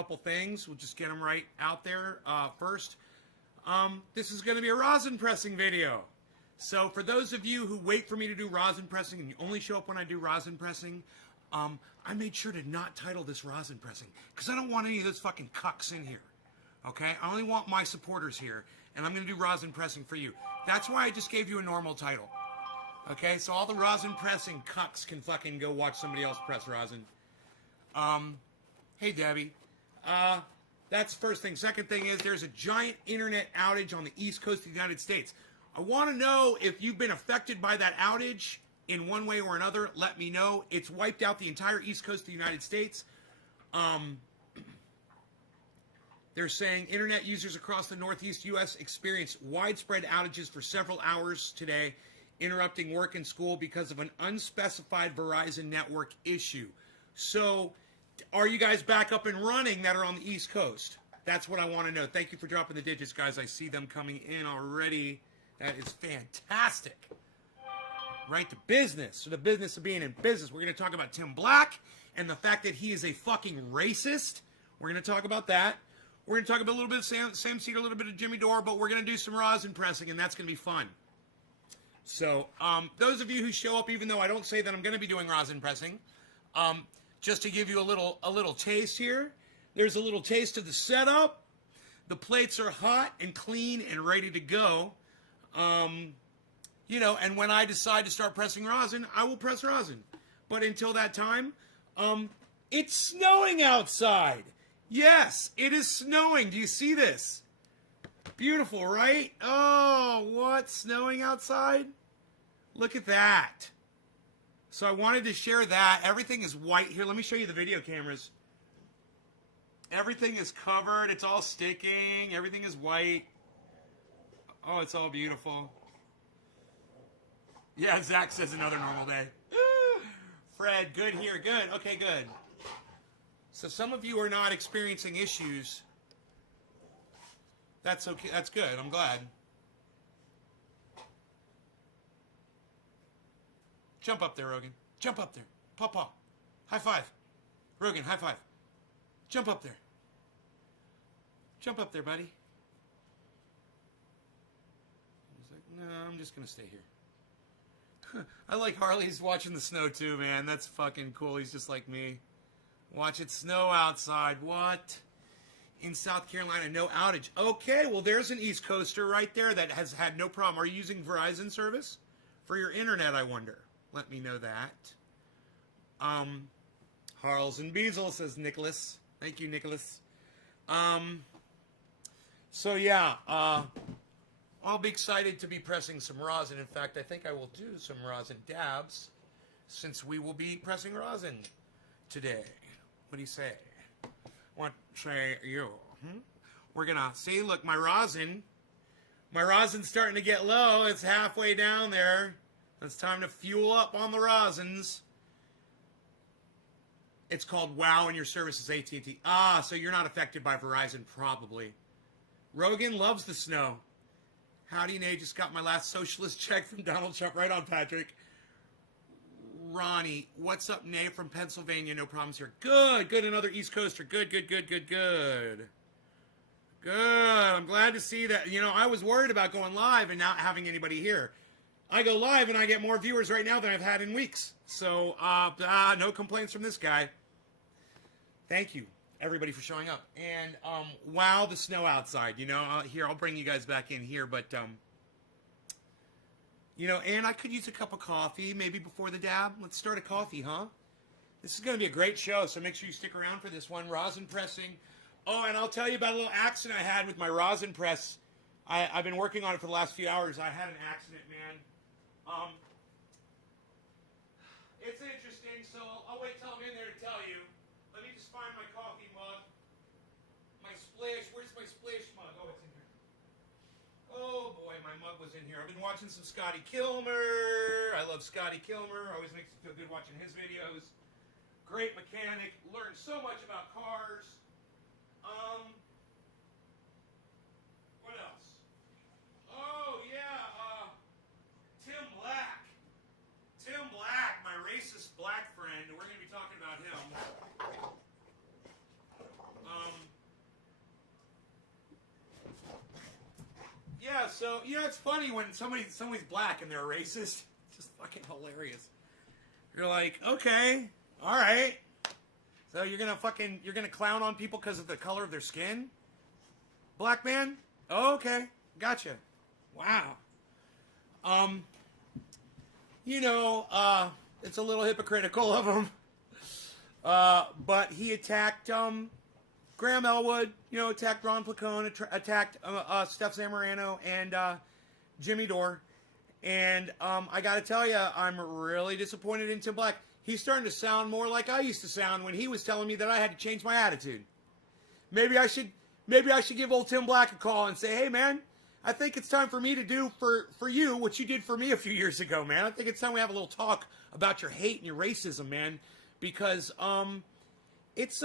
couple things. We'll just get them right out there first. This is going to be a rosin pressing video. So for those of you who wait for me to do rosin pressing and you only show up when I do rosin pressing, I made sure to not title this rosin pressing because I don't want any of those fucking cucks in here. Okay? I only want my supporters here, and I'm going to do rosin pressing for you. That's why I just gave you a normal title. Okay? So all the rosin pressing cucks can fucking go watch somebody else press rosin. Hey, Debbie. That's the first thing. Second thing is there's a giant internet outage on the East Coast of the United States. I want to know if you've been affected by that outage in one way or another. Let me know. It's wiped out the entire East Coast of the United States. They're saying internet users across the Northeast U.S. experienced widespread outages for several hours today, interrupting work and school because of an unspecified Verizon network issue. So, are you guys back up and running that are on the East Coast? That's what I want to know. Thank you for dropping the digits, guys. I see them coming in already. That is fantastic. Right to business. So the business of being in business. We're going to talk about Tim Black and the fact that he is a fucking racist. We're going to talk about that. We're going to talk about a little bit of Sam Cedar, a little bit of Jimmy Dore, but we're going to do some rosin pressing, and that's going to be fun. So those of you who show up, even though I don't say that I'm going to be doing rosin pressing, just to give you a little taste here, there's a little taste of the setup. The plates are hot and clean and ready to go. You know, and when I decide to start pressing rosin, I will press rosin. But until that time, it's snowing outside. Yes, it is snowing. Do you see this? Beautiful, right? Oh, what? Snowing outside? Look at that. So I wanted to share that. Everything is white here. Let me show you the video cameras. Everything is covered. It's all sticking. Everything is white. Oh, it's all beautiful. Yeah, Zach says another normal day. Fred, good here. Good. Okay, good. So some of you are not experiencing issues. That's okay. That's good. I'm glad. Jump up there, Rogan. Jump up there. Paw. High five. Rogan, high five. Jump up there. Jump up there, buddy. He's like, no, I'm just going to stay here. I like Harley's watching the snow too, man. That's fucking cool. He's just like me. Watch it snow outside. What? In South Carolina, no outage. Okay, well, there's an East Coaster right there that has had no problem. Are you using Verizon service for your internet, I wonder? Let me know that. Harls and Beazle, says Nicholas. Thank you, Nicholas. So, yeah, I'll be excited to be pressing some rosin. In fact, I think I will do some rosin dabs since we will be pressing rosin today. What do you say? What say you? We're going to see, look, my rosin's starting to get low. It's halfway down there. It's time to fuel up on the rosins. It's called WOW and your service is AT&T. Ah, so you're not affected by Verizon, probably. Rogan loves the snow. Howdy, Nate. Just got my last socialist check from Donald Trump. Right on, Patrick. Ronnie, what's up, Nate from Pennsylvania? No problems here. Good. Another East Coaster. Good. Good. I'm glad to see that. You know, I was worried about going live and not having anybody here. I go live and I get more viewers right now than I've had in weeks. So, no complaints from this guy. Thank you, everybody, for showing up. And, wow, the snow outside. You know, here, I'll bring you guys back in here. But, you know, and I could use a cup of coffee maybe before the dab. Let's start a coffee, huh? This is going to be a great show, so make sure you stick around for this one. Rosin pressing. Oh, and I'll tell you about a little accident I had with my rosin press. I've been working on it for the last few hours. I had an accident, man. It's interesting, so I'll wait till I'm in there to tell you. Let me just find my coffee mug. My splish. Where's my splish mug? Oh, it's in here. Oh, boy, my mug was in here. I've been watching some Scotty Kilmer. I love Scotty Kilmer. Always makes me feel good watching his videos. Great mechanic. Learned so much about cars. What else? Oh, yeah, Tim Black, my racist black friend. We're going to be talking about him. So, you know, it's funny when somebody's black and they're racist. It's just fucking hilarious. You're like, okay, all right. So you're gonna clown on people because of the color of their skin? Black man? Oh, okay, gotcha. Wow. You know, it's a little hypocritical of him. But he attacked Graham Elwood, you know, attacked Ron Placone, attacked Steph Zamorano and Jimmy Dore. And I got to tell you, I'm really disappointed in Tim Black. He's starting to sound more like I used to sound when he was telling me that I had to change my attitude. Maybe I should give old Tim Black a call and say, hey, man, I think it's time for me to do for you what you did for me a few years ago, man. I think it's time we have a little talk about your hate and your racism, man, because it's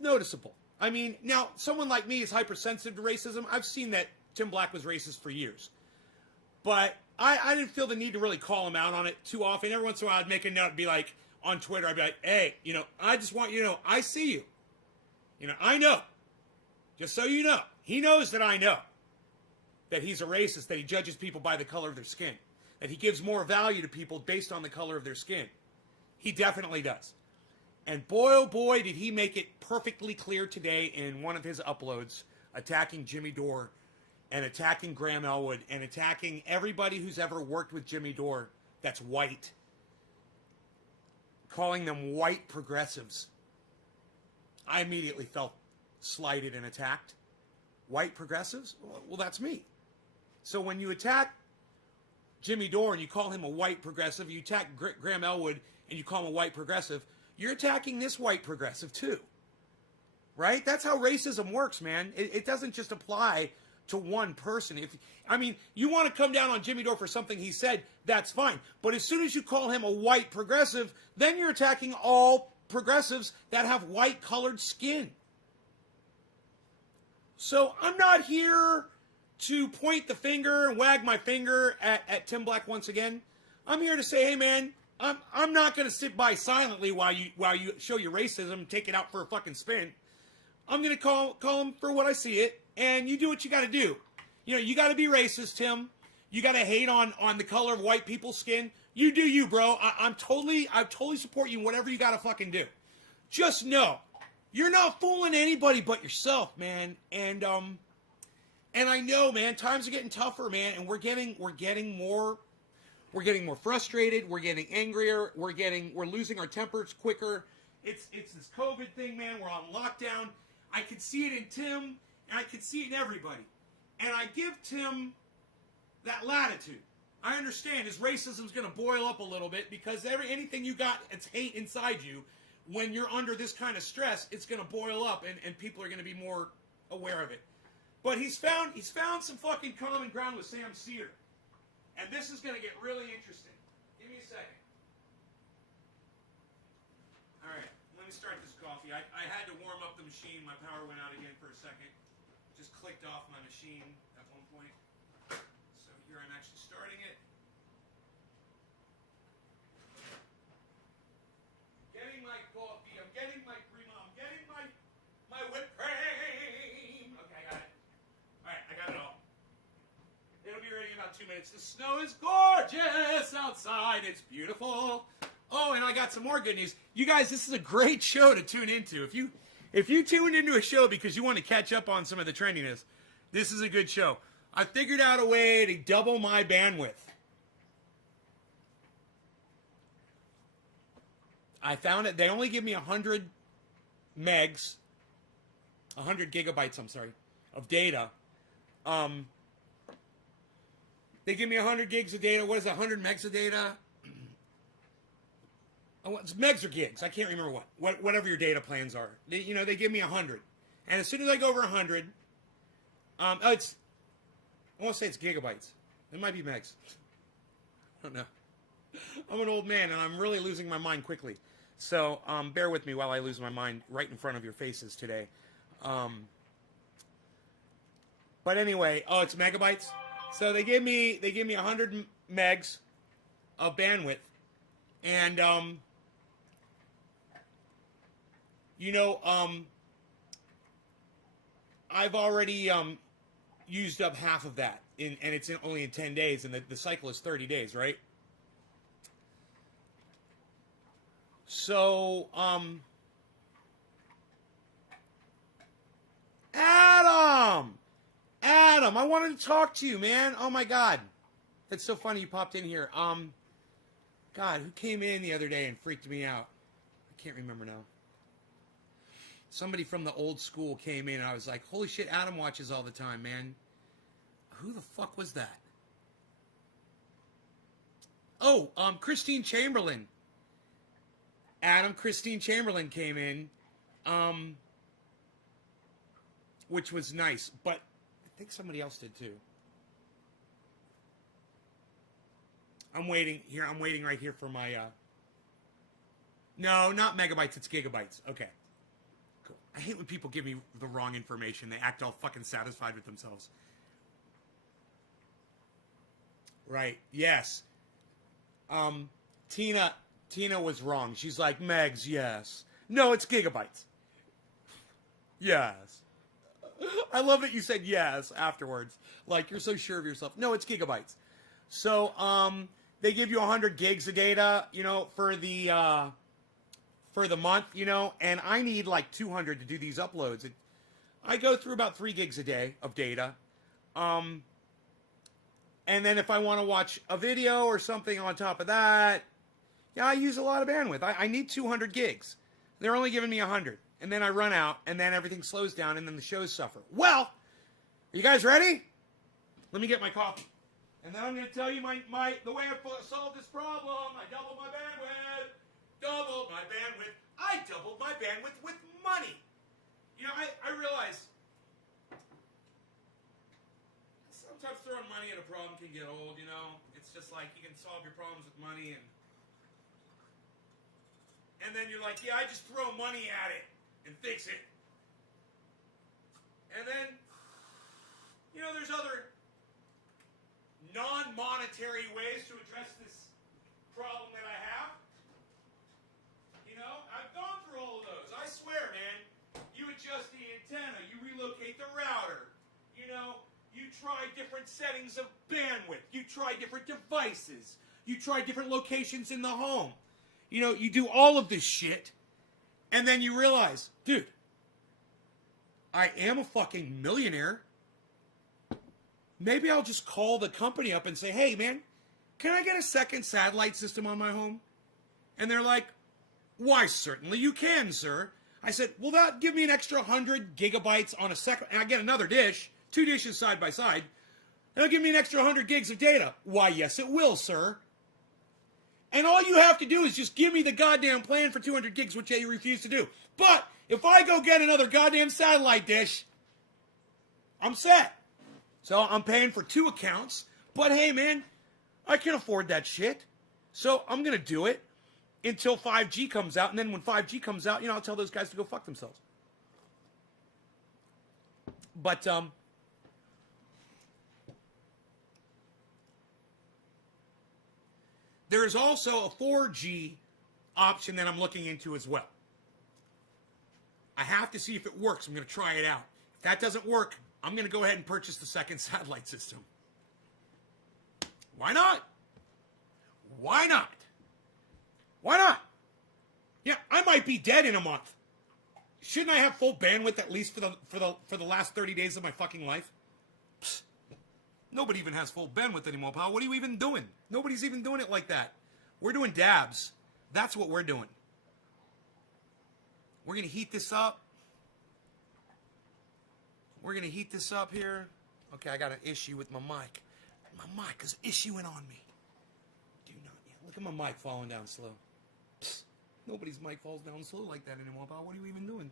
noticeable. I mean, now someone like me is hypersensitive to racism. I've seen that Tim Black was racist for years, but I didn't feel the need to really call him out on it too often. Every once in a while, I'd make a note and be like, on Twitter, I'd be like, hey, you know, I just want you to know, I see you. You know, I know. Just so you know. He knows that I know that he's a racist, that he judges people by the color of their skin, that he gives more value to people based on the color of their skin. He definitely does. And boy, oh boy, did he make it perfectly clear today in one of his uploads, attacking Jimmy Dore and attacking Graham Elwood and attacking everybody who's ever worked with Jimmy Dore that's white, calling them white progressives. I immediately felt slighted and attacked. White progressives? Well, that's me. So when you attack Jimmy Dore and you call him a white progressive, you attack Graham Elwood and you call him a white progressive, you're attacking this white progressive too. Right? That's how racism works, man. It doesn't just apply to one person. You want to come down on Jimmy Dore for something he said, that's fine. But as soon as you call him a white progressive, then you're attacking all progressives that have white colored skin. So I'm not here to point the finger and wag my finger at Tim Black once again. I'm here to say, hey man, I'm not going to sit by silently while you show your racism and take it out for a fucking spin. I'm going to call him for what I see it, and you do what you got to do. You know, you got to be racist, Tim. You got to hate on the color of white people's skin. You do you, bro. I totally support you in whatever you got to fucking do. Just know, you're not fooling anybody but yourself, man. And I know, man, times are getting tougher, man, and we're getting more frustrated, we're getting angrier, we're losing our tempers quicker. It's this COVID thing, man. We're on lockdown. I could see it in Tim, and I could see it in everybody. And I give Tim that latitude. I understand his racism's going to boil up a little bit because anything you got, it's hate inside you. When you're under this kind of stress, it's going to boil up, and people are going to be more aware of it. But he's found some fucking common ground with Sam Cedar. And this is going to get really interesting. Give me a second. All right, let me start this coffee. I had to warm up the machine. My power went out again for a second. Just clicked off my machine at one point. So here I'm actually starting it. Getting my coffee. I'm getting my cream. I'm getting my whipped cream. Okay, I got it. All right, I got it all. It'll be ready in about 2 minutes. The snow is gorgeous outside. It's beautiful. Oh, and I got some more good news. You guys, this is a great show to tune into. If you tuned into a show because you want to catch up on some of the trendiness, this is a good show. I figured out a way to double my bandwidth. I found it. They only give me 100 gigabytes, of data. They give me 100 gigs of data. What is 100 megs of data? Oh, it's megs or gigs. I can't remember whatever your data plans are. They give me 100. And as soon as I go over 100, I want to say it's gigabytes. It might be megs. I don't know. I'm an old man, and I'm really losing my mind quickly. So bear with me while I lose my mind right in front of your faces today. But anyway, it's megabytes. So they give me 100 megs of bandwidth, and I've already used up half of that, and it's only in 10 days, and the cycle is 30 days, right? So, Adam, I wanted to talk to you, man. Oh my God, that's so funny you popped in here. God, who came in the other day and freaked me out? I can't remember now. Somebody from the old school came in, and I was like, holy shit, Adam watches all the time, man. Who the fuck was that? Oh, Christine Chamberlain. Christine Chamberlain came in, which was nice, but I think somebody else did too. I'm waiting right here for my, no, not megabytes, it's gigabytes. Okay. Cool. I hate when people give me the wrong information. They act all fucking satisfied with themselves. Right. Yes. Tina was wrong. She's like, Megs, yes. No, it's gigabytes. Yes. I love that you said yes afterwards. Like, you're so sure of yourself. No, it's gigabytes. So, they give you 100 gigs of data, you know, for the month, you know, and I need like 200 to do these uploads. I go through about 3 gigs a day of data. And then if I want to watch a video or something on top of that, yeah, I use a lot of bandwidth. I need 200 gigs. They're only giving me 100. And then I run out, and then everything slows down, and then the shows suffer. Well, are you guys ready? Let me get my coffee. And then I'm going to tell you the way I solved this problem. I doubled my bandwidth. I doubled my bandwidth with money. You know, I realize sometimes throwing money at a problem can get old, you know. It's just like you can solve your problems with money, and then you're like, yeah, I just throw money at it and fix it. And then, you know, there's other non-monetary ways to address this problem that I have. You know, I've gone through all of those. I swear, man. You adjust the antenna. You relocate the router. You know, you try different settings of bandwidth. You try different devices. You try different locations in the home. You know, you do all of this shit, and then you realize, dude, I am a fucking millionaire. Maybe I'll just call the company up and say, hey, man, can I get a second satellite system on my home? And they're like, why, certainly you can, sir. I said, will that give me an extra 100 gigabytes on a second? And I get another dish, 2 dishes side by side. That'll give me an extra 100 gigs of data. Why, yes, it will, sir. And all you have to do is just give me the goddamn plan for 200 gigs, which they refuse to do. But if I go get another goddamn satellite dish, I'm set. So I'm paying for 2 accounts. But hey, man, I can afford that shit. So I'm going to do it until 5G comes out. And then when 5G comes out, you know, I'll tell those guys to go fuck themselves. But, there is also a 4G option that I'm looking into as well. I have to see if it works. I'm going to try it out. If that doesn't work, I'm going to go ahead and purchase the second satellite system. Why not? Why not? Why not? Yeah, I might be dead in a month. Shouldn't I have full bandwidth at least for the last 30 days of my fucking life? Psst. Nobody even has full bandwidth anymore, pal. What are you even doing? Nobody's even doing it like that. We're doing dabs. That's what we're doing. We're going to heat this up. We're going to heat this up here. Okay, I got an issue with my mic. My mic is issuing on me. Do not. Yeah, look at my mic falling down slow. Psst, nobody's mic falls down slow like that anymore, pal. What are you even doing?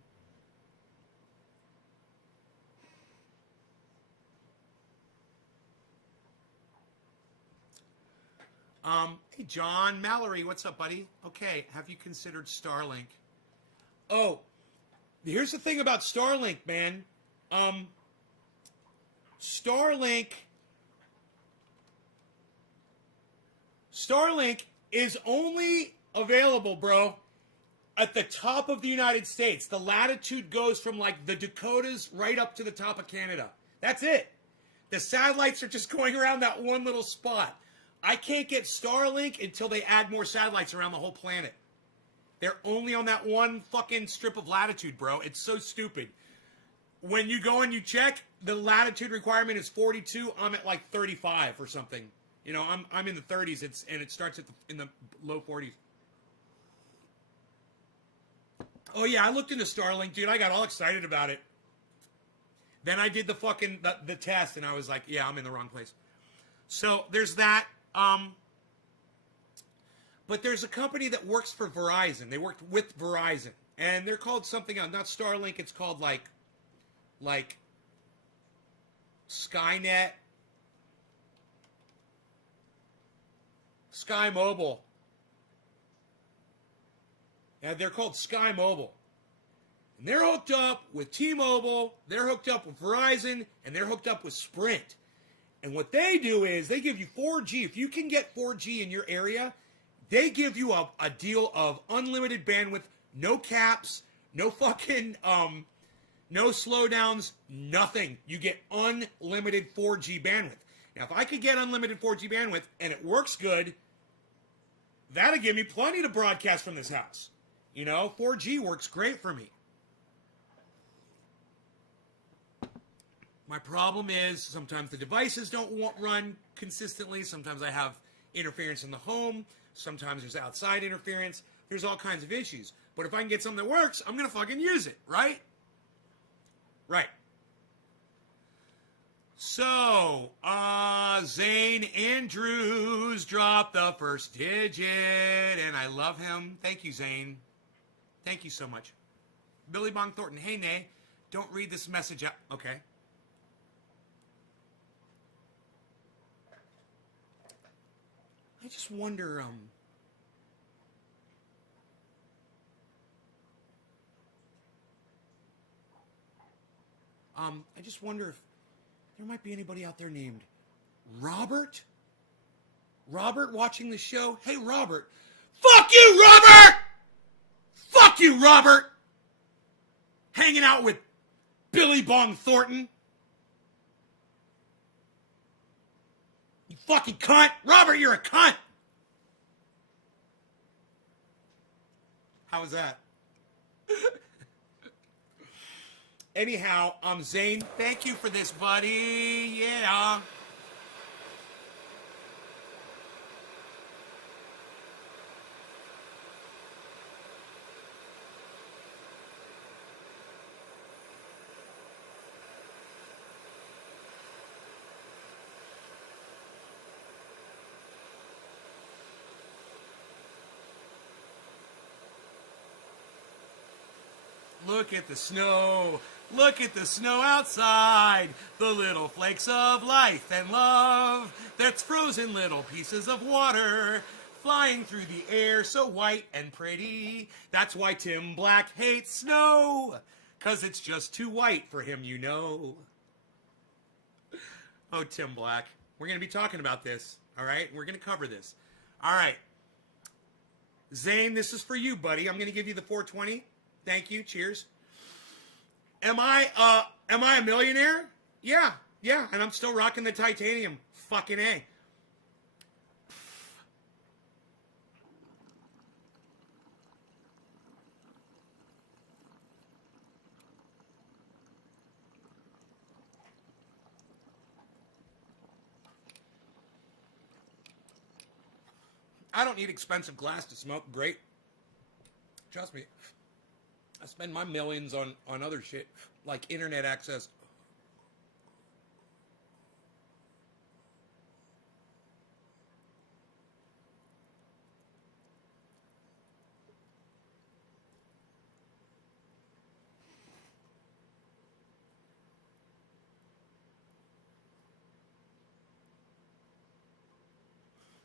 Hey, John Mallory, what's up, buddy? Okay, have you considered Starlink? Oh, here's the thing about Starlink, man. Starlink is only available, bro, at the top of the United States. The latitude goes from like the Dakotas right up to the top of Canada. That's it. The satellites are just going around that one little spot. I can't get Starlink until they add more satellites around the whole planet. They're only on that one fucking strip of latitude, bro. It's so stupid. When you go and you check, the latitude requirement is 42. I'm at like 35 or something. You know, I'm in the 30s. And it starts in the low 40s. Oh yeah, I looked into Starlink, dude. I got all excited about it. Then I did the fucking the test, and I was like, yeah, I'm in the wrong place. So there's that. But there's a company that works for Verizon. They worked with Verizon, and they're called something else. Not Starlink. It's called like Skynet, Sky Mobile. Yeah, they're called Sky Mobile. And they're hooked up with T-Mobile, they're hooked up with Verizon, and they're hooked up with Sprint. And what they do is they give you 4G. If you can get 4G in your area, they give you a deal of unlimited bandwidth, no caps, no fucking, no slowdowns, nothing. You get unlimited 4G bandwidth. Now, if I could get unlimited 4G bandwidth and it works good, that'll give me plenty to broadcast from this house. You know, 4G works great for me. My problem is sometimes the devices don't run consistently. Sometimes I have interference in the home. Sometimes there's outside interference. There's all kinds of issues. But if I can get something that works, I'm going to fucking use it, right? Right. So, Zane Andrews dropped the first digit, and I love him. Thank you, Zane. Thank you so much. Billy Bong Thornton, hey, Nay, don't read this message out. Okay. I just wonder, I just wonder if there might be anybody out there named Robert? Robert watching the show? Hey, Robert. Fuck you, Robert! Fuck you, Robert! Hanging out with Billy Bong Thornton. You fucking cunt. Robert, you're a cunt. How was that? Anyhow, Zane, thank you for this, buddy. Yeah. Look at the snow. Look at the snow outside. The little flakes of life and love. That's frozen little pieces of water flying through the air so white and pretty. That's why Tim Black hates snow. 'Cause it's just too white for him, you know. Oh, Tim Black. We're going to be talking about this. All right? We're going to cover this. All right. Zane, this is for you, buddy. I'm going to give you the 420. Thank you. Cheers. Am I a millionaire? Yeah, and I'm still rocking the titanium. Fucking A. I don't need expensive glass to smoke great. Trust me. I spend my millions on other shit, like internet access.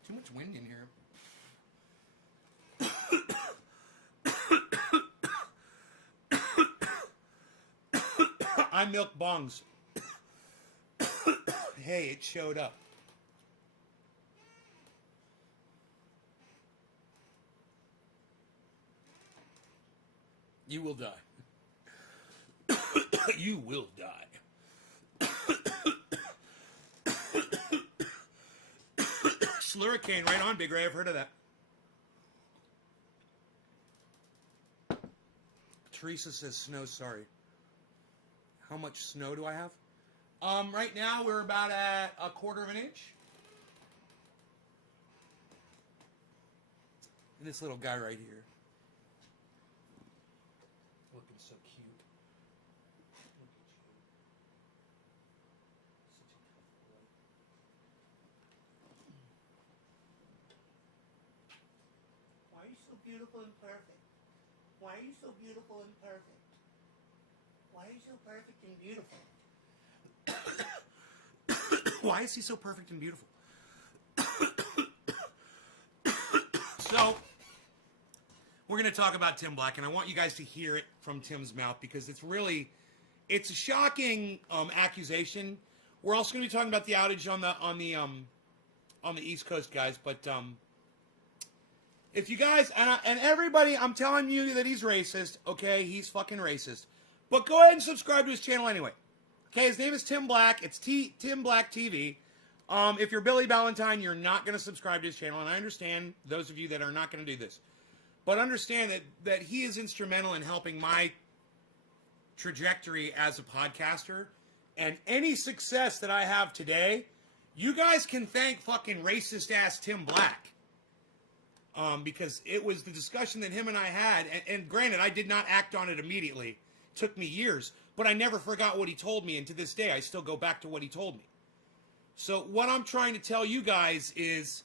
Too much wind in here. I milk bongs. Hey, it showed up. You will die. You will die. Slurricane. Right on, Big Ray. I've heard of that. Teresa says snow, sorry. How much snow do I have? Right now we're about at 1/4 of an inch. And this little guy right here. Looking so cute. Look at you. Such a tough boy. Why are you so beautiful and perfect? Why are you so beautiful and perfect? Why are you so perfect and beautiful? Why is he so perfect and beautiful? So, we're going to talk about Tim Black, and I want you guys to hear it from Tim's mouth because it's a shocking accusation. We're also going to be talking about the outage on the East Coast, guys. But if you guys and everybody, I'm telling you that he's racist. Okay, he's fucking racist. But go ahead and subscribe to his channel anyway. Okay, his name is Tim Black. It's Tim Black TV. If you're Billy Ballantyne, you're not going to subscribe to his channel, and I understand those of you that are not going to do this. But understand that he is instrumental in helping my trajectory as a podcaster, and any success that I have today, you guys can thank fucking racist-ass Tim Black. Because it was the discussion that him and I had, and granted, I did not act on it immediately. It took me years, but I never forgot what he told me, and to this day, I still go back to what he told me. So what I'm trying to tell you guys is,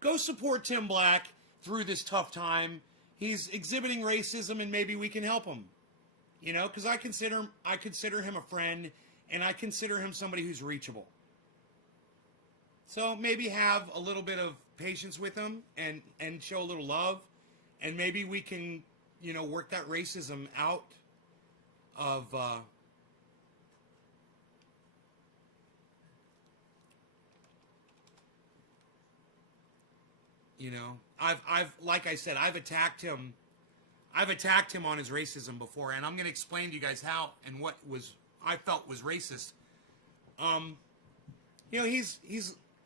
go support Tim Black through this tough time. He's exhibiting racism, and maybe we can help him. You know, because I consider him a friend, and I consider him somebody who's reachable. So maybe have a little bit of patience with him and show a little love, and maybe we can, you know, work that racism out of you know, I've like I said, I've attacked him on his racism before, and I'm going to explain to you guys how and what I felt was racist. You know, he's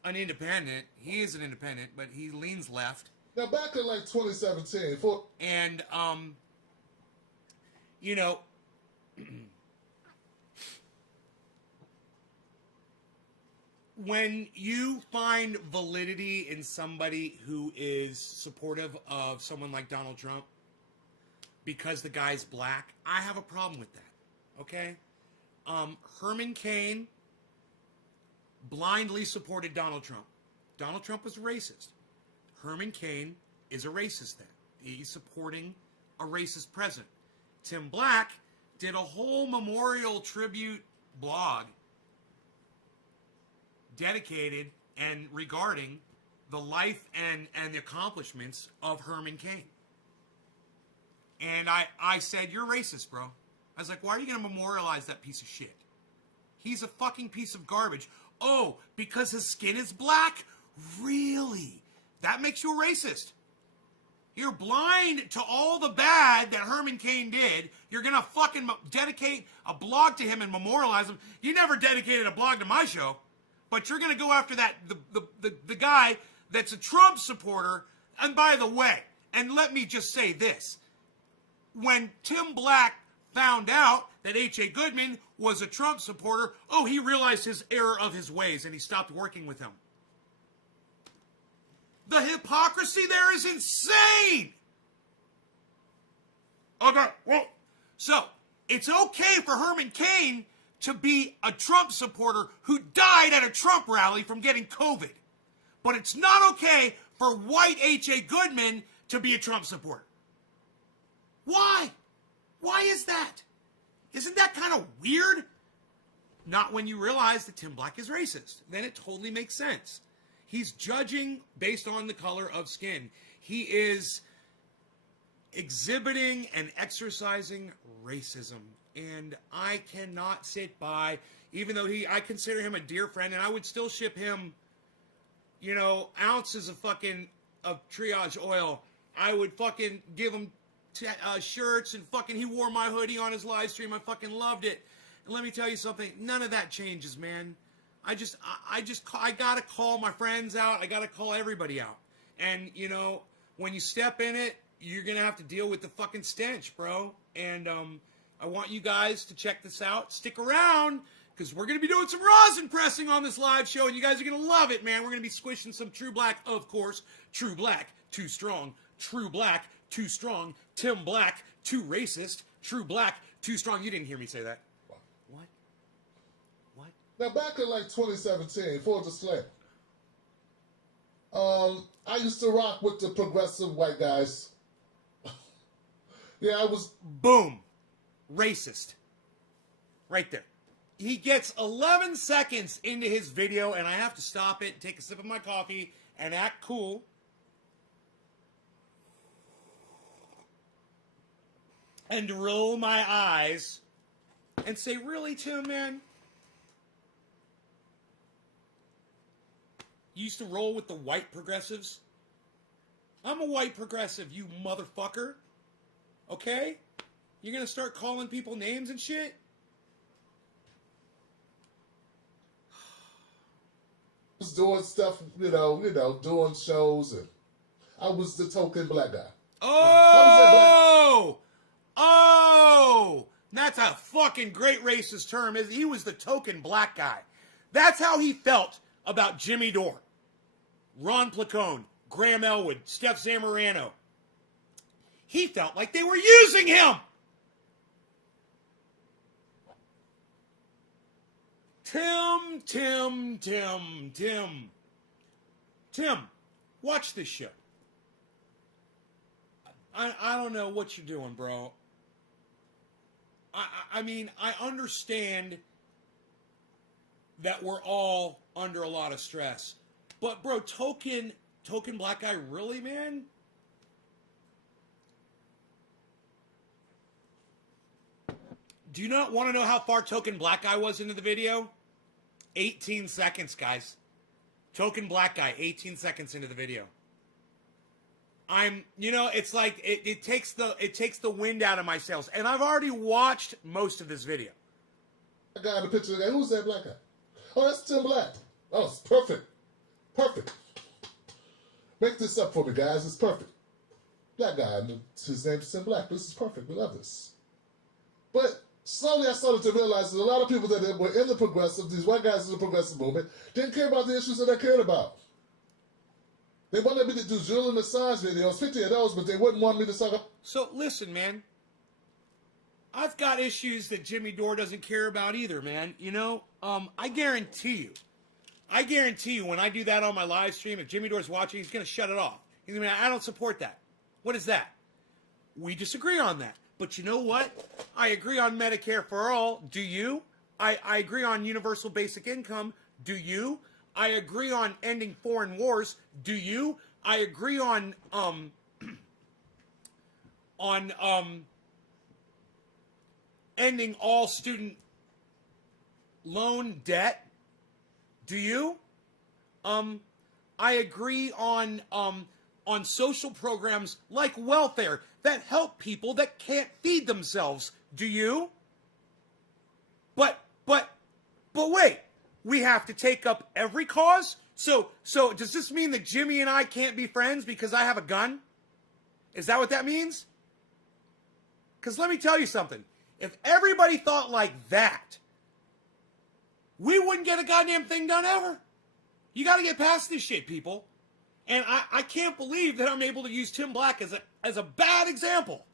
an independent. He is an independent, but he leans left. Now, back in like 2017, and you know, when you find validity in somebody who is supportive of someone like Donald Trump because the guy's black, I have a problem with that. Okay, Herman Cain blindly supported Donald Trump. Donald Trump was a racist. Herman Cain is a racist then. He's supporting a racist president. Tim Black did a whole memorial tribute blog dedicated and regarding the life and the accomplishments of Herman Cain. And I said, you're racist, bro. I was like, why are you going to memorialize that piece of shit? He's a fucking piece of garbage. Oh, because his skin is black? Really? That makes you a racist. You're blind to all the bad that Herman Cain did. You're going to fucking dedicate a blog to him and memorialize him. You never dedicated a blog to my show, but you're going to go after that the guy that's a Trump supporter. And by the way, and let me just say this. When Tim Black found out that H.A. Goodman was a Trump supporter, oh, he realized his error of his ways and he stopped working with him. The hypocrisy there is insane. Okay, well, so it's okay for Herman Cain to be a Trump supporter who died at a Trump rally from getting COVID. But it's not okay for white H.A. Goodman to be a Trump supporter. Why? Why is that? Isn't that kind of weird? Not when you realize that Tim Black is racist. Then it totally makes sense. He's judging based on the color of skin. He is exhibiting and exercising racism. And I cannot sit by, even though I consider him a dear friend, and I would still ship him, you know, ounces of triage oil. I would fucking give him shirts, and fucking he wore my hoodie on his live stream. I fucking loved it. And let me tell you something, none of that changes, man. I gotta call my friends out. I gotta call everybody out. And you know, when you step in it, you're gonna have to deal with the fucking stench, bro. And I want you guys to check this out. Stick around, because we're gonna be doing some rosin pressing on this live show, and you guys are gonna love it, man. We're gonna be squishing some True Black, of course. True Black, too strong. True Black, too strong. Tim Black, too racist. True Black, too strong. You didn't hear me say that. What? What? Now, back in like 2017, full disclaimer, I used to rock with the progressive white guys. Yeah, I was. Boom. Racist. Right there. He gets 11 seconds into his video, and I have to stop it, take a sip of my coffee, and act cool. And roll my eyes and say, really, Tim, man? You used to roll with the white progressives? I'm a white progressive, you motherfucker. Okay? You're gonna start calling people names and shit? Was doing stuff, doing shows, and I was the token black guy. Oh! Oh! That's a fucking great racist term. He was the token black guy. That's how he felt about Jimmy Dore, Ron Placone, Graham Elwood, Steph Zamorano. He felt like they were using him. Tim, watch this show. I don't know what you're doing, bro. I mean, I understand that we're all under a lot of stress. But, bro, token black guy, really, man? Do you not want to know how far token black guy was into the video? 18 seconds, guys. Token black guy, 18 seconds into the video. It's like it takes the wind out of my sails, and I've already watched most of this video. I got a picture of that. Who's that black guy? Oh, that's Tim Black. Oh, it's perfect. Perfect. Make this up for me, guys. It's perfect. Black guy. His name's Tim Black. This is perfect. We love this. But slowly I started to realize that a lot of people that were in the progressive, these white guys in the progressive movement, didn't care about the issues that I cared about. They wanted me to do Julian Assange videos, 50 of those, but they wouldn't want me to talk about. So listen, man. I've got issues that Jimmy Dore doesn't care about either, man. I guarantee you when I do that on my live stream, if Jimmy Dore's watching, he's going to shut it off. He's going to be like, I don't support that. What is that? We disagree on that. But you know what? I agree on Medicare for all. Do you? I agree on universal basic income. Do you? I agree on ending foreign wars. Do you? I agree on ending all student loan debt. Do you? I agree on social programs like welfare that help people that can't feed themselves. Do you? But wait, we have to take up every cause? So does this mean that Jimmy and I can't be friends because I have a gun? Is that what that means? Because let me tell you something. If everybody thought like that, we wouldn't get a goddamn thing done ever. You got to get past this shit, people. And I can't believe that I'm able to use Tim Black as a bad example.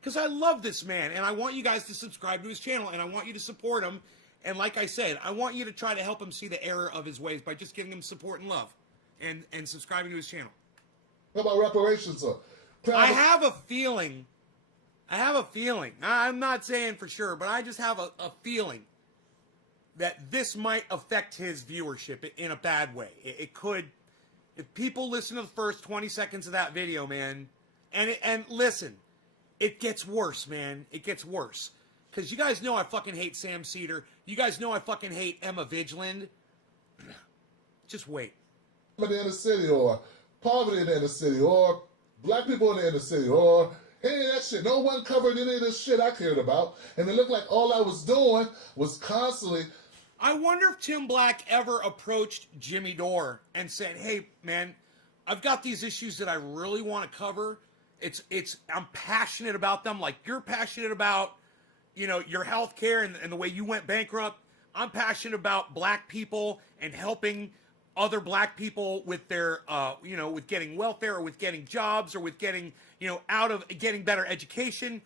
Because I love this man, and I want you guys to subscribe to his channel, and I want you to support him. And like I said, I want you to try to help him see the error of his ways by just giving him support and love and subscribing to his channel. What about reparations? I have a feeling. I'm not saying for sure, but I just have a feeling that this might affect his viewership in a bad way. It could. If people listen to the first 20 seconds of that video, man, and listen, it gets worse, man. It gets worse. Because you guys know I fucking hate Sam Cedar. You guys know I fucking hate Emma Vigeland. Just wait. In the inner city, or poverty in the inner city, or black people in the inner city, or any of that shit. No one covered any of this shit I cared about. And it looked like all I was doing was constantly I wonder if Tim Black ever approached Jimmy Dore and said, "Hey, man, I've got these issues that I really want to cover. I'm passionate about them, like you're passionate about, your health care and the way you went bankrupt. I'm passionate about black people and helping other black people with their, with getting welfare or with getting jobs or with getting, getting better education."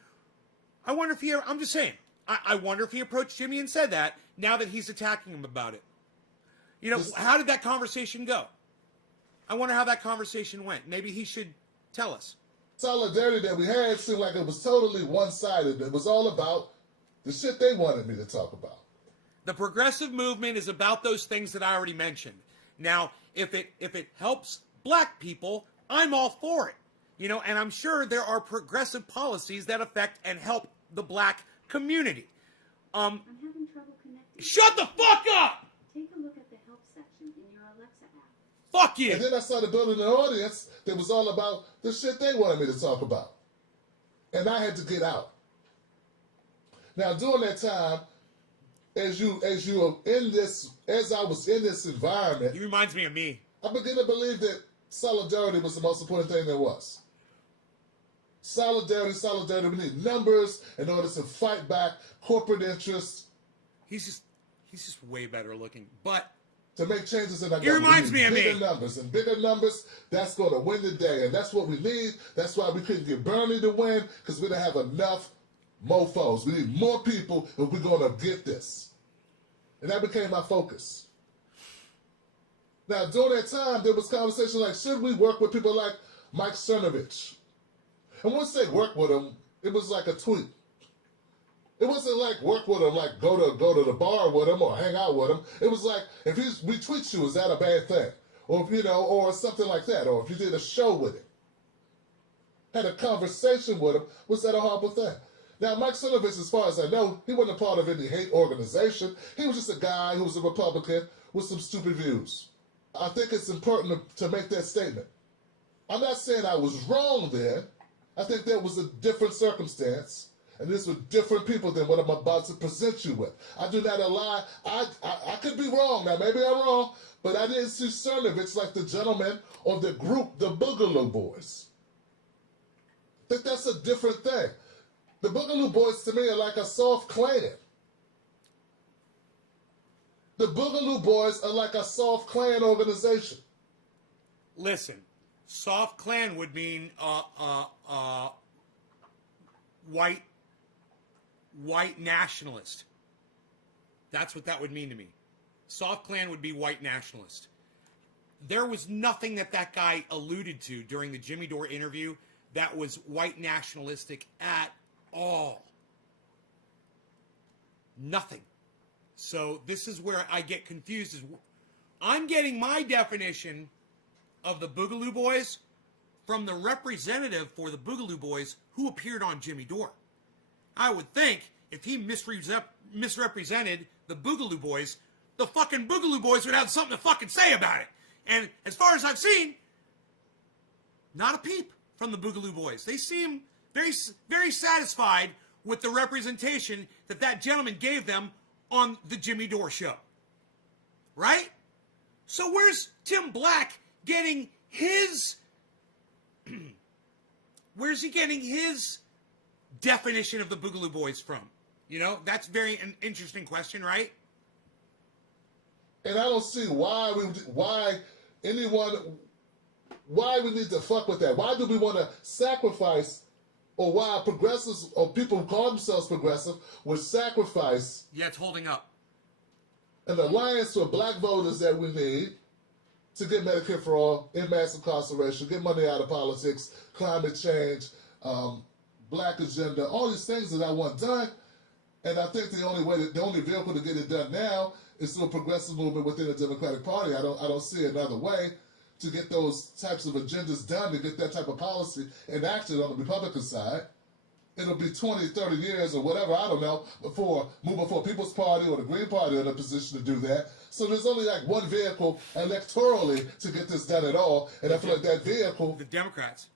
I wonder if I'm just saying, I wonder if he approached Jimmy and said that now that he's attacking him about it. How did that conversation go? I wonder how that conversation went. Maybe he should tell us. Solidarity that we had seemed like it was totally one-sided. It was all about the shit they wanted me to talk about. The progressive movement is about those things that I already mentioned. Now, if it helps black people, I'm all for it. And I'm sure there are progressive policies that affect and help the black community. I'm having trouble connecting. Shut the fuck up! Take a look at the help section in your Alexa app. Fuck you! And then I started building an audience that was all about the shit they wanted me to talk about. And I had to get out. Now, during that time, as I was in this environment, He reminds me of me. I began to believe that solidarity was the most important thing there was. Solidarity. We need numbers in order to fight back corporate interests. He's just way better looking. But To make changes in our He reminds me of me. bigger numbers, and bigger numbers, that's going to win the day. And that's what we need. That's why we couldn't get Bernie to win, because we didn't have enough mofos. We need more people if we're going to get this. And that became my focus. Now, during that time, there was conversation like, should we work with people like Mike Cernovich? And once they work with him, it was like a tweet. It wasn't like work with him, like go to the bar with him or hang out with him. It was like, if he retweets you, is that a bad thing? Or, or something like that. Or if you did a show with him, had a conversation with him, was that a horrible thing? Now, Mike Cernovich, as far as I know, he wasn't a part of any hate organization. He was just a guy who was a Republican with some stupid views. I think it's important to make that statement. I'm not saying I was wrong then. I think there was a different circumstance, and this were different people than what I'm about to present you with. I do not lie. I could be wrong. Now, maybe I'm wrong, but I didn't see Cernovich like the gentleman or the group, the Boogaloo Boys. I think that's a different thing. The Boogaloo Boys, to me, are like a soft clan. The Boogaloo Boys are like a soft clan organization. listen, soft clan would mean white nationalist. That's what that would mean to me. Soft clan would be white nationalist. There was nothing that guy alluded to during the Jimmy Dore interview that was white nationalistic at all. Nothing. So this is where I get confused. I'm getting my definition of the Boogaloo Boys from the representative for the Boogaloo Boys who appeared on Jimmy Dore. I would think if he misrepresented the Boogaloo Boys, the fucking Boogaloo Boys would have something to fucking say about it. And as far as I've seen, not a peep from the Boogaloo Boys. They seem very, very satisfied with the representation that gentleman gave them on the Jimmy Dore show. Right? So where's Tim Black getting his... where's he getting his definition of the Boogaloo Boys from? You know, that's an interesting question, right? And I don't see why we need to fuck with that. Why do we want to sacrifice, or why progressives or people who call themselves progressive would sacrifice? Yeah, it's holding up. An alliance with black voters that we need to get Medicare for all, end mass incarceration, get money out of politics, climate change, black agenda, all these things that I want done. And I think the only vehicle to get it done now is through a progressive movement within the Democratic Party. I don't see another way to get those types of agendas done, to get that type of policy enacted on the Republican side. It'll be 20, 30 years or whatever, I don't know, before People's Party or the Green Party are in a position to do that. So there's only like one vehicle electorally to get this done at all. And I feel like that vehicle... The Democrats.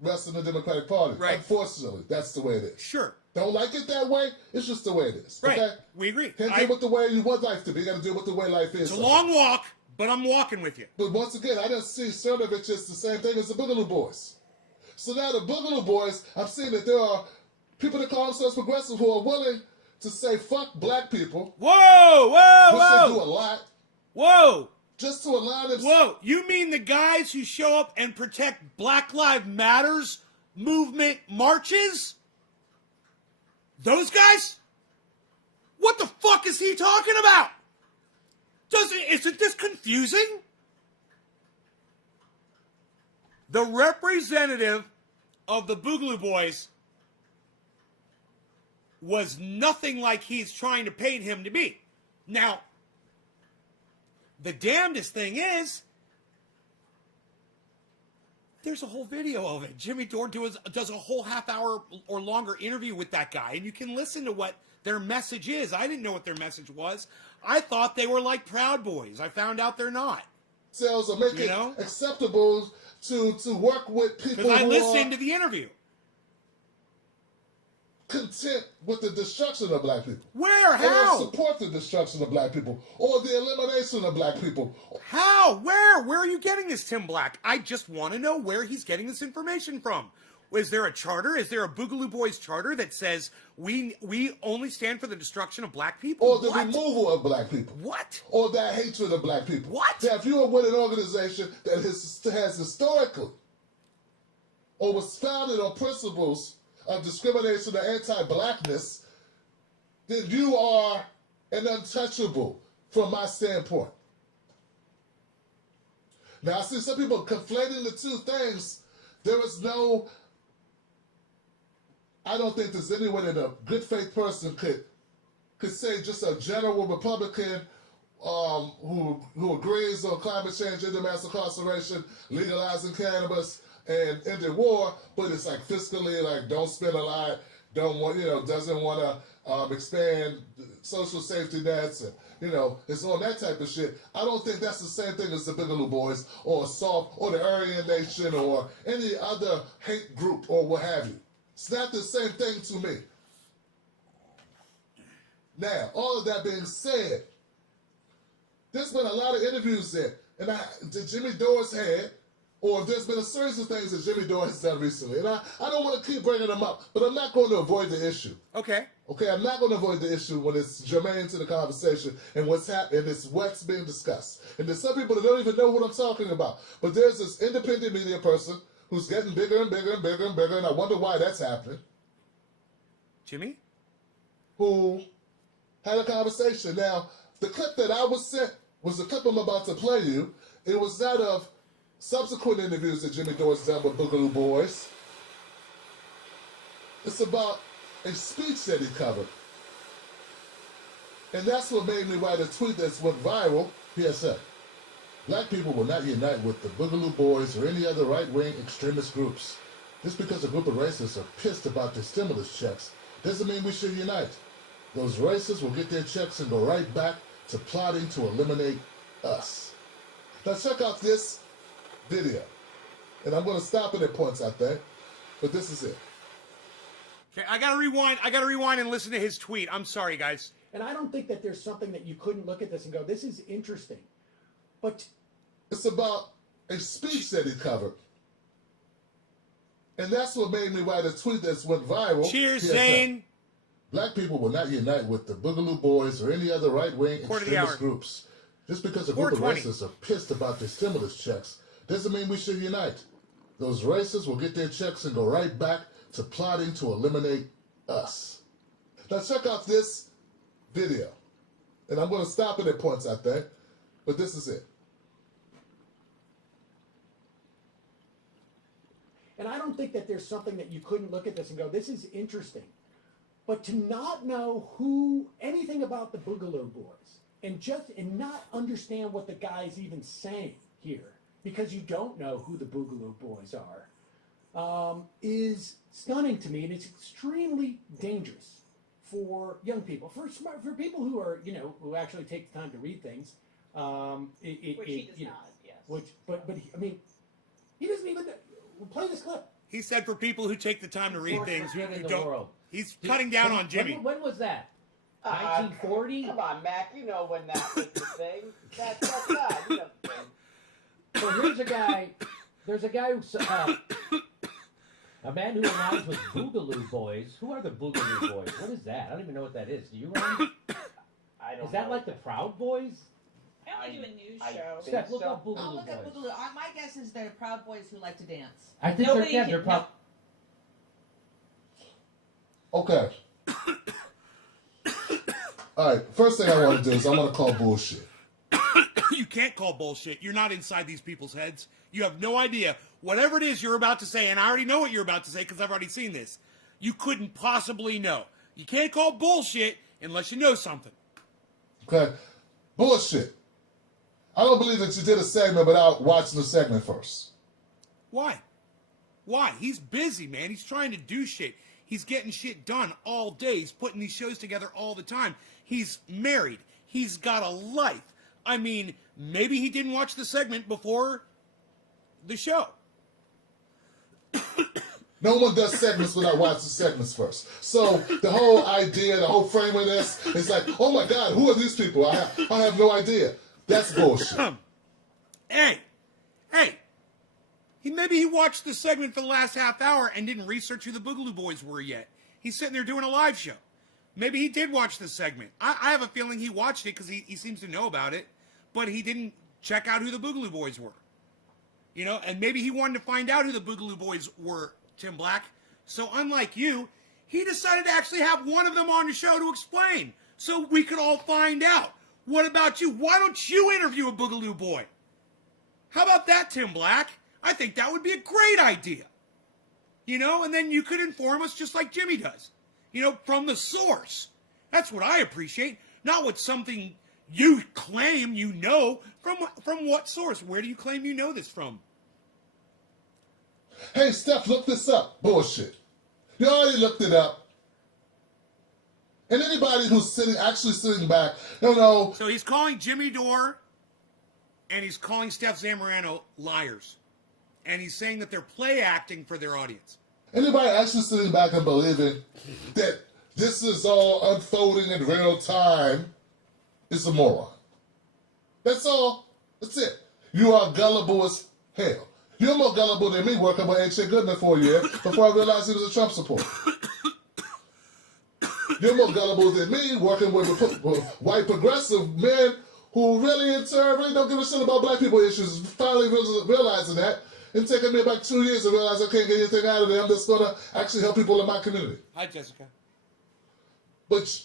Rests in the Democratic Party. Right. Unfortunately, that's the way it is. Sure. Don't like it that way? It's just the way it is. Right. Okay? We agree. Can't deal with the way you want life to be. You got to deal with the way life is. It's a long walk, but I'm walking with you. But once again, I didn't see Cernovich as the same thing as the Boogaloo Boys. So now the Boogaloo Boys, I'm seeing that there are people that call themselves progressive who are willing to say fuck black people. Whoa, whoa, which whoa. they do a lot. Whoa. Just to align themselves. Whoa. You mean the guys who show up and protect Black Lives Matters movement marches? Those guys? What the fuck is he talking about? Isn't this confusing? The representative of the Boogaloo Boys was nothing like he's trying to paint him to be. Now, the damnedest thing is, there's a whole video of it. Jimmy Dore does a whole half hour or longer interview with that guy, and you can listen to what their message is. I didn't know what their message was. I thought they were like Proud Boys. I found out they're not. Or make it acceptable to work with people because I who listened are to the interview. Content with the destruction of black people. Where? How? Or support the destruction of black people. Or the elimination of black people. How? Where? Where are you getting this, Tim Black? I just want to know where he's getting this information from. Is there a charter? Is there a Boogaloo Boys charter that says we only stand for the destruction of black people? Or the removal of black people. What? Or that hatred of black people. What? Now, if you are with an organization that has historically or was founded on principles of discrimination or anti-blackness, then you are an untouchable from my standpoint. Now, I see some people conflating the two things. There is no... I don't think there's any way that a good faith person could say just a general Republican who agrees on climate change, ending mass incarceration, legalizing cannabis, and ending war, but it's like fiscally, like don't spend a lot, don't want, doesn't want to expand social safety nets, and it's on that type of shit. I don't think that's the same thing as the Boogaloo Boys or SOF or the Aryan Nation or any other hate group or what have you. It's not the same thing to me. Now, all of that being said, there's been a lot of interviews that Jimmy Dore's had, or there's been a series of things that Jimmy Dore has done recently. And I don't want to keep bringing them up, but I'm not going to avoid the issue. Okay. Okay, I'm not going to avoid the issue when it's germane to the conversation and what's happening, it's what's being discussed. And there's some people that don't even know what I'm talking about. But there's this independent media person who's getting bigger and bigger and bigger and bigger, and I wonder why that's happening. Jimmy? Who had a conversation. Now, the clip that I was sent was the clip I'm about to play you. It was that of subsequent interviews that Jimmy Dore's done with Boogaloo Boys. It's about a speech that he covered. And that's what made me write a tweet that's went viral. PSA. Black people will not unite with the Boogaloo Boys or any other right-wing extremist groups. Just because a group of racists are pissed about their stimulus checks doesn't mean we should unite. Those racists will get their checks and go right back to plotting to eliminate us. Now check out this video. And I'm going to stop it at points, I think. But this is it. Okay, I gotta rewind and listen to his tweet. I'm sorry, guys. And I don't think that there's something that you couldn't look at this and go, this is interesting. But it's about a speech that he covered. And that's what made me write a tweet that's went viral. Cheers, Zane. Black people will not unite with the Boogaloo Boys or any other right-wing extremist groups. Just because a group of racists are pissed about their stimulus checks doesn't mean we should unite. Those racists will get their checks and go right back to plotting to eliminate us. Now check out this video. And I'm going to stop it at points, I think. But this is it. And I don't think that there's something that you couldn't look at this and go, this is interesting. But to not know anything about the Boogaloo Boys and not understand what the guy's even saying here, because you don't know who the Boogaloo Boys are, is stunning to me, and it's extremely dangerous for young people, for people who are, who actually take the time to read things. Which he does not, yes. But he doesn't even play this clip. He said for people who take the time to read things, who don't. He's cutting down on Jimmy. When was that? 1940? Come on, Mac. You know when that was the thing. That's that. You know the thing. So here's a guy. There's a guy who's a man who aligns with Boogaloo Boys. Who are the Boogaloo Boys? What is that? I don't even know what that is. Do you, Ryan? I don't Is that know. like the Proud Boys? I only do a news I show. think Steph, look so. up Boogaloo I'll look up Boys. Boogaloo. My guess is they're Proud Boys who like to dance. I think Nobody they're can- they're Proud. Okay. All right. First thing I want to do is I want to call bullshit. You can't call bullshit. You're not inside these people's heads. You have no idea. Whatever it is you're about to say, and I already know what you're about to say because I've already seen this, you couldn't possibly know. You can't call bullshit unless you know something. Okay? Bullshit. I don't believe that you did a segment without watching the segment first. Why? Why? He's busy, man. He's trying to do shit. He's getting shit done all day. He's putting these shows together all the time. He's married. He's got a life. I mean, maybe he didn't watch the segment before the show. No one does segments without watching segments first. So the whole idea, the whole frame of this is like, oh my God, who are these people? I have no idea. That's bullshit. Hey, maybe he watched the segment for the last half hour and didn't research who the Boogaloo Boys were yet. He's sitting there doing a live show. Maybe he did watch the segment. I have a feeling he watched it because he seems to know about it, but he didn't check out who the Boogaloo Boys were. You know, and maybe he wanted to find out who the Boogaloo Boys were, Tim Black. So unlike you, he decided to actually have one of them on the show to explain so we could all find out. What about you? Why don't you interview a Boogaloo Boy? How about that, Tim Black? I think that would be a great idea. You know, and then you could inform us just like Jimmy does. You know, from the source. That's what I appreciate. Not what something you claim you know. From what source? Where do you claim you know this from? Hey, Steph, look this up. Bullshit. You already looked it up. And anybody who's actually sitting back, no. So he's calling Jimmy Dore and he's calling Steph Zamorano liars. And he's saying that they're play acting for their audience. Anybody actually sitting back and believing that this is all unfolding in real time is a moron. That's all. That's it. You are gullible as hell. You're more gullible than me working with H.A. Goodman for a year before I realized he was a Trump supporter. You're more gullible than me working with white progressive men who really in turn really don't give a shit about black people issues, finally realizing that. It taken me about 2 years to realize I can't get anything out of them that's going to actually help people in my community. Hi, Jessica. Which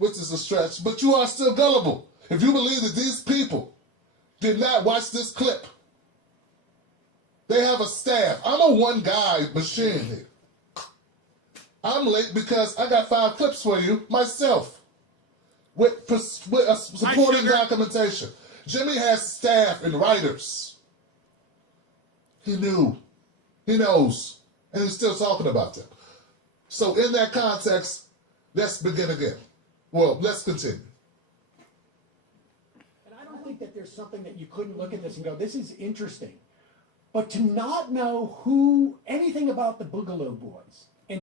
is a stretch, but you are still gullible. If you believe that these people did not watch this clip, they have a staff. I'm a one-guy machine here. I'm late because I got 5 clips for you myself with supporting documentation. Jimmy has staff and writers. He knew. He knows. And he's still talking about them. So in that context, let's begin again. Well, let's continue. And I don't think that there's something that you couldn't look at this and go, this is interesting. But to not know anything about the Boogaloo Boys, and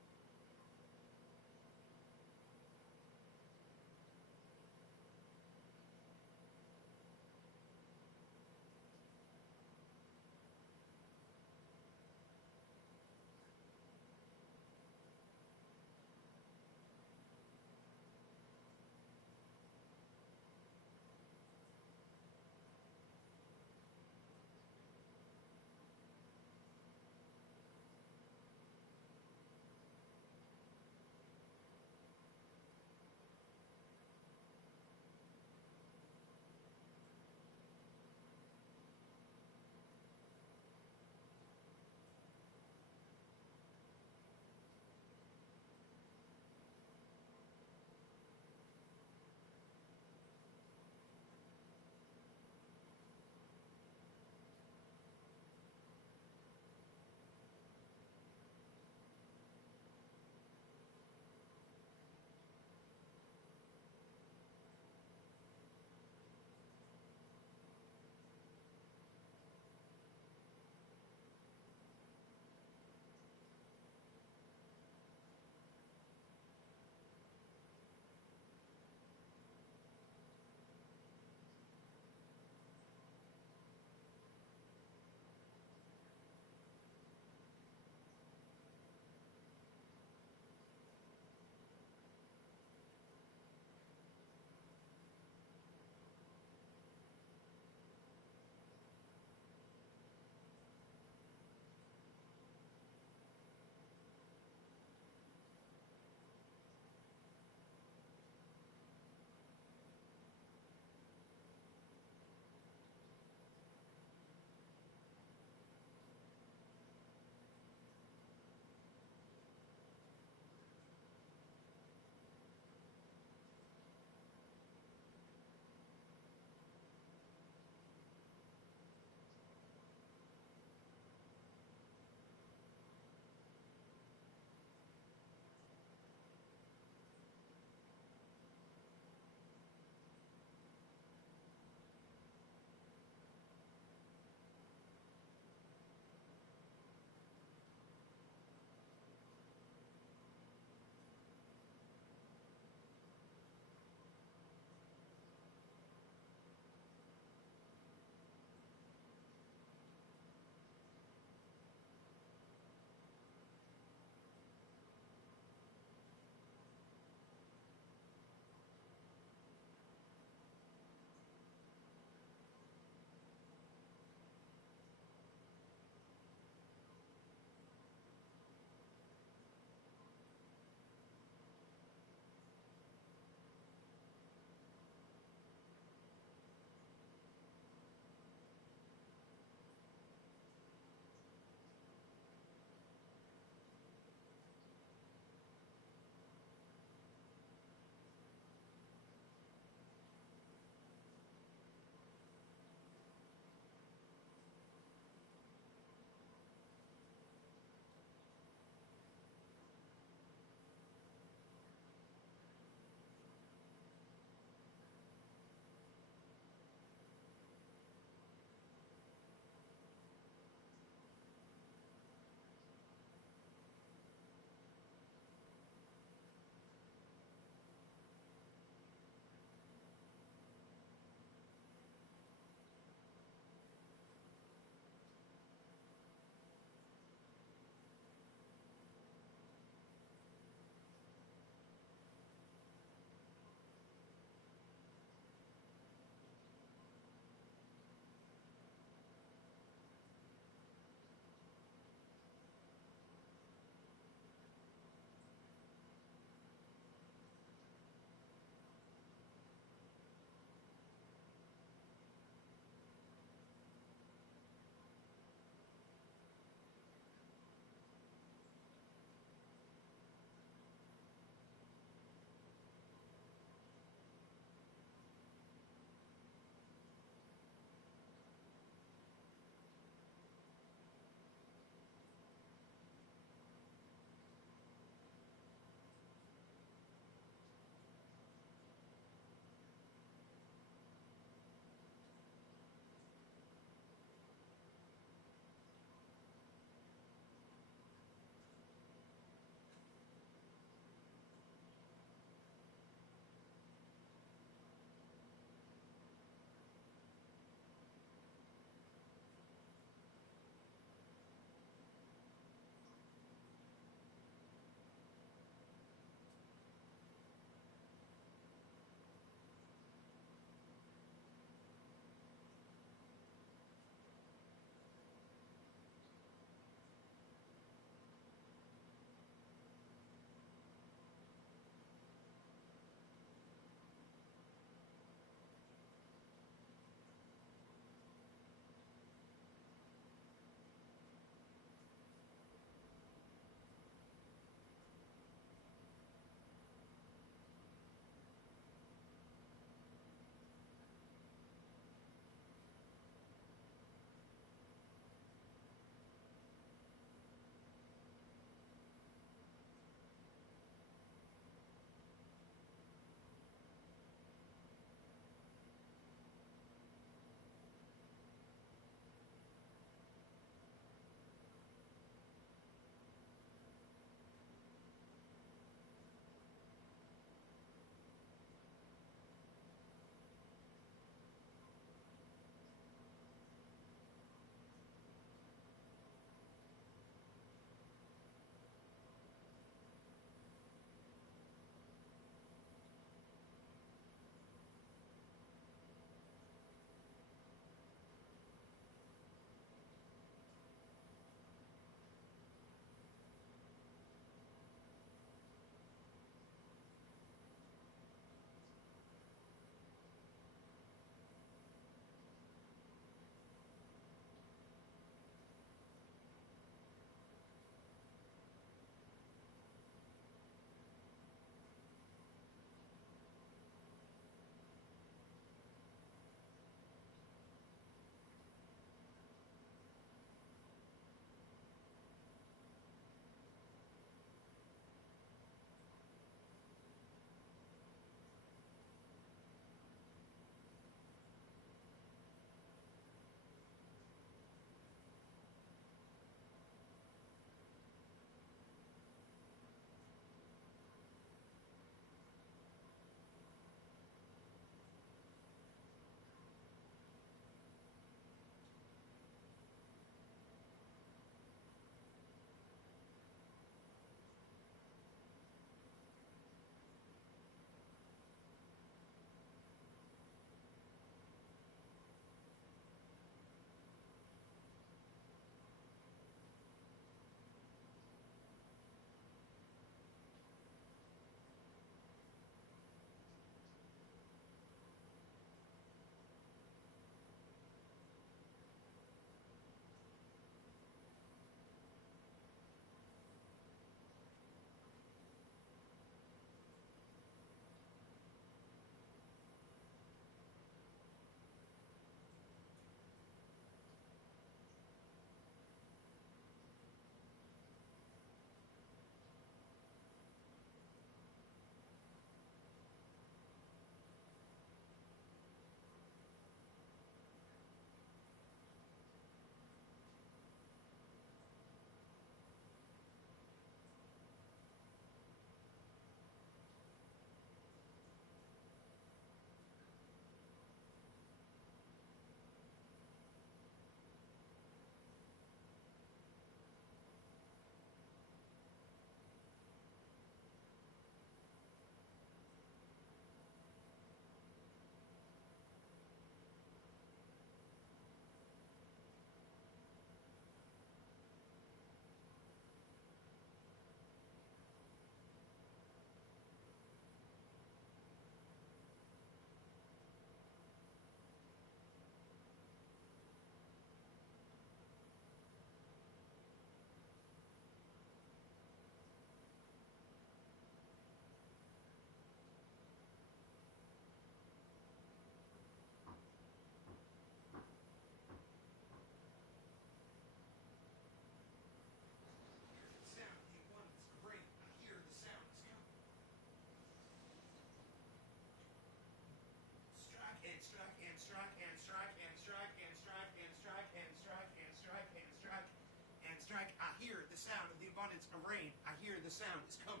the sound of the abundance of rain. I hear the sound is coming.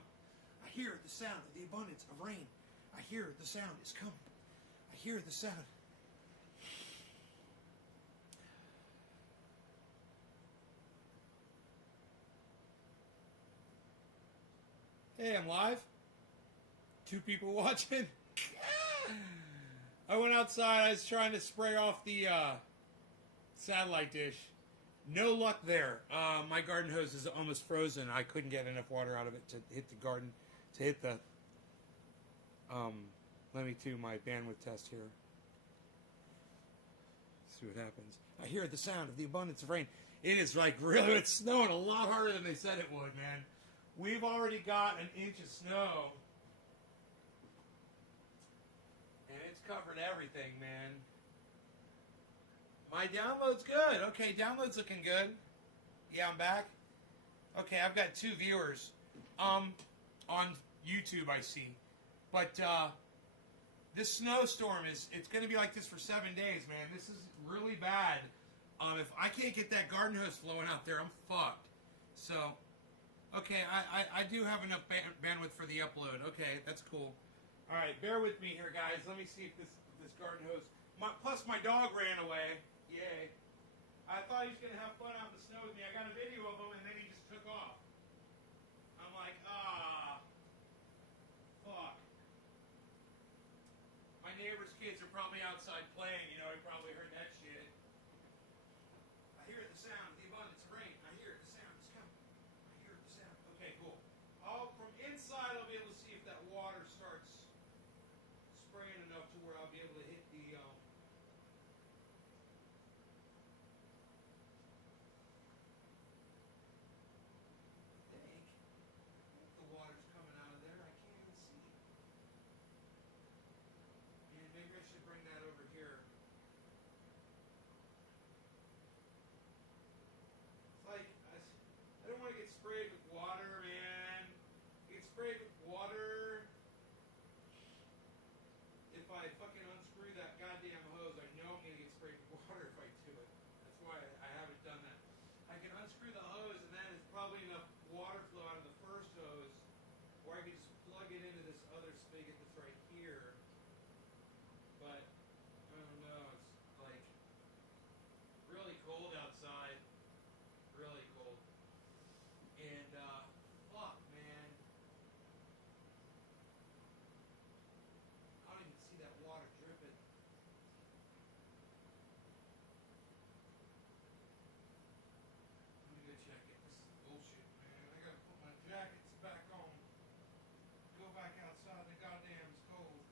I hear the sound of the abundance of rain. I hear the sound is coming. I hear the sound. Hey, I'm live. 2 people watching. I went outside. I was trying to spray off the satellite dish. No luck there. My garden hose is almost frozen. I couldn't get enough water out of it to hit the garden, to hit the... let me do my bandwidth test here. See what happens. I hear the sound of the abundance of rain. It is like really, it's snowing a lot harder than they said it would, man. We've already got an inch of snow. And it's covered everything, man. My download's good. Okay, download's looking good. Yeah, I'm back. Okay, I've got 2 viewers. On YouTube, I see. But, this snowstorm it's going to be like this for 7 days, man. This is really bad. If I can't get that garden hose flowing out there, I'm fucked. So, okay, I do have enough bandwidth for the upload. Okay, that's cool. All right, bear with me here, guys. Let me see if this garden hose... plus, my dog ran away. Yay. I thought he was going to have fun out in the snow with me. I got a video of him, and then he just took off. I'm like, fuck. My neighbor's kids are probably outside playing. You know, he probably heard that shit. I hear the sound, the abundance of rain. I hear the sound. It's coming. I hear the sound. Okay, cool. From inside, I'll be able to see if that water starts spraying enough to where I'll be able to hit the... the water's coming out of there. I can't even see. Yeah, maybe I should bring that over here. It's like, I don't want to get sprayed with water, man. Get sprayed with water. If I fucking unscrew that goddamn hose, I know I'm going to get sprayed with water if I do it. That's why I haven't done that. I can unscrew the hose, and then it's probably enough water flow out of the first hose, or I could just plug it into this other spigot that's right here. But, I don't know, it's like really cold outside. Really cold. And, fuck, man. I don't even see that water dripping. Let me go check it. This is bullshit, man. I gotta put my jackets back on. Go back outside. The goddamn is cold.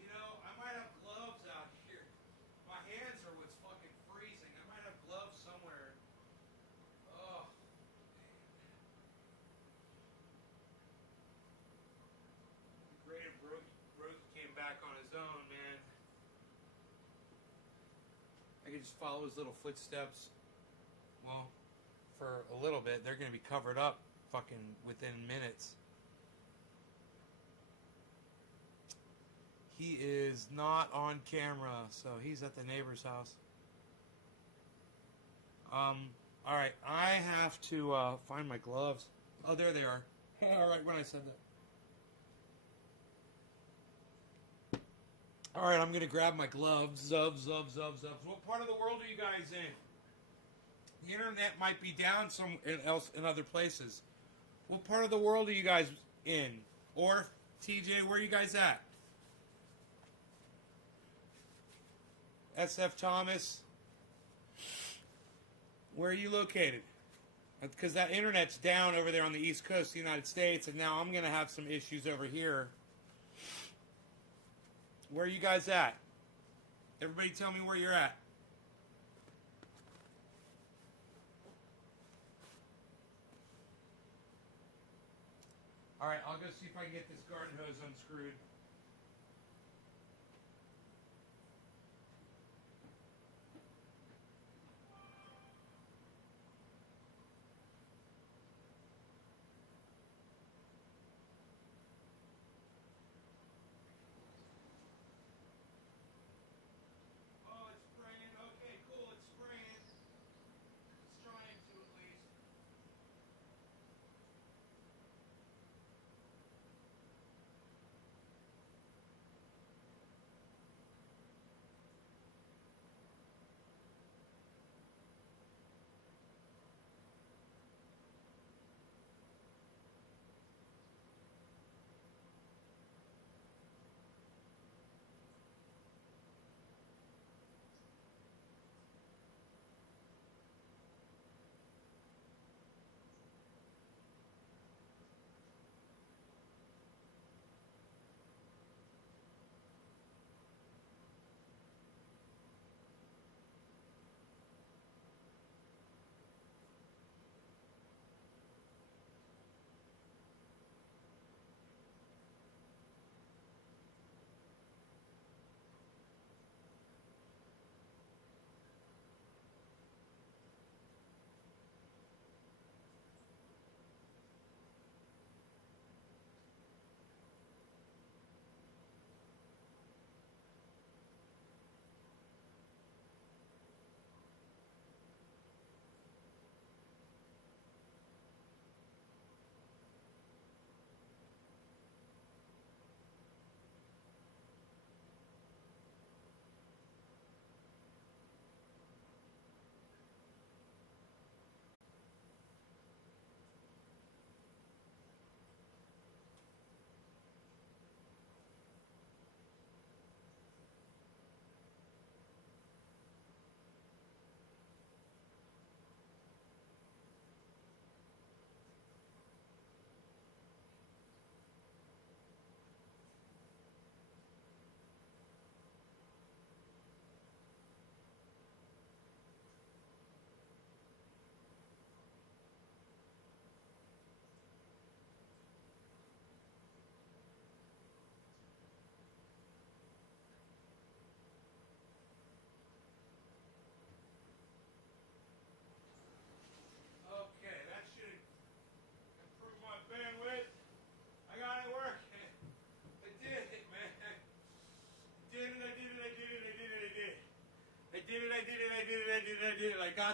You know, I might have gloves out here. My hands are what's fucking freezing. I might have gloves somewhere. Oh, man. Great Brooke came back on his own, man. I could just follow his little footsteps. Well, for a little bit, they're going to be covered up fucking within minutes. He is not on camera, so he's at the neighbor's house. Alright, I have to find my gloves. Oh, there they are. Alright, when I said that. Alright, I'm gonna grab my gloves. Zubs. What part of the world are you guys in? The internet might be down somewhere else in other places. What part of the world are you guys in? Or, TJ, where are you guys at? SF Thomas, where are you located? Because that internet's down over there on the East Coast of the United States, and now I'm going to have some issues over here. Where are you guys at? Everybody tell me where you're at. Alright, I'll go see if I can get this garden hose unscrewed.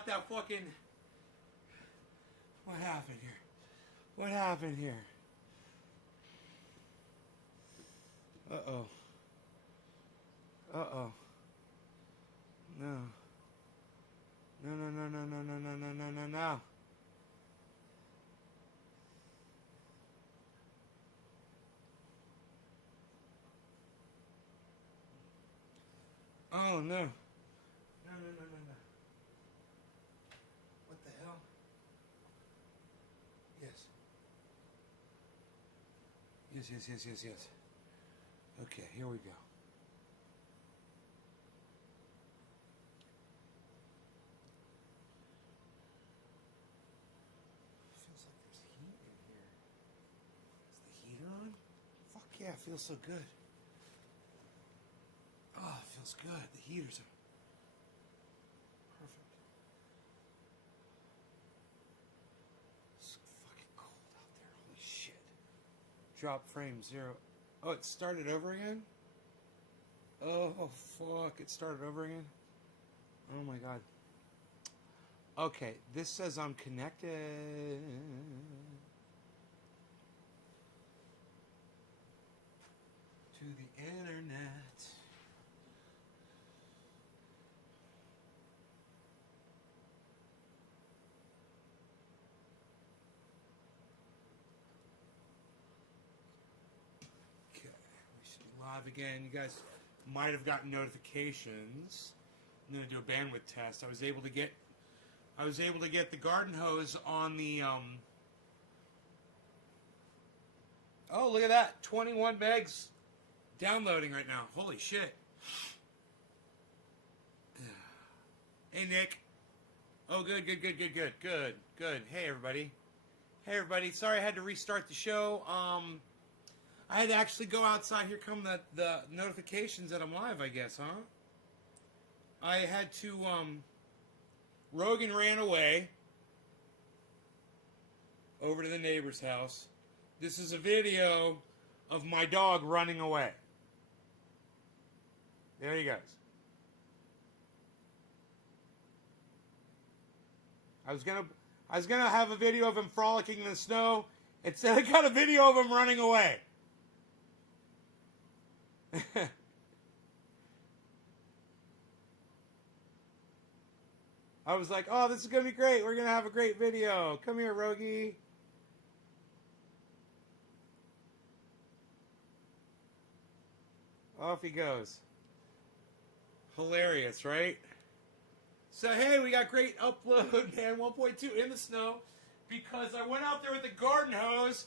got that fucking... What happened here? What happened here? Uh-oh. Uh-oh. No. No, no, no, no, no, no, no, no, no, no, no. Oh, no. No, no, no, no, no. What the hell? Yes. Yes, yes, yes, yes, yes. Okay, here we go. Feels like there's heat in here. Is the heater on? Fuck yeah, it feels so good. Oh, it feels good. The heaters are perfect. It's fucking cold out there. Holy shit. Drop frame 0. Oh, it started over again? Oh, fuck. It started over again? Oh, my God. Okay, this says I'm connected. To the internet. Okay, we should be live again. You guys might have gotten notifications. I'm gonna do a bandwidth test. I was able to get the garden hose on the Oh, look at that. 21 megs downloading right now. Holy shit. Hey, Nick. Oh, good. Hey, everybody. Hey, everybody. Sorry I had to restart the show. I had to actually go outside. Here come the notifications that I'm live, I guess, huh? I had to, Rogan ran away over to the neighbor's house. This is a video of my dog running away. There he goes. I was gonna have a video of him frolicking in the snow. Instead, I got a video of him running away. I was like, oh, this is gonna be great. We're gonna have a great video. Come here, Rogie. Off he goes. Hilarious, right? So, hey, we got great upload, man. 1.2 in the snow. Because I went out there with the garden hose.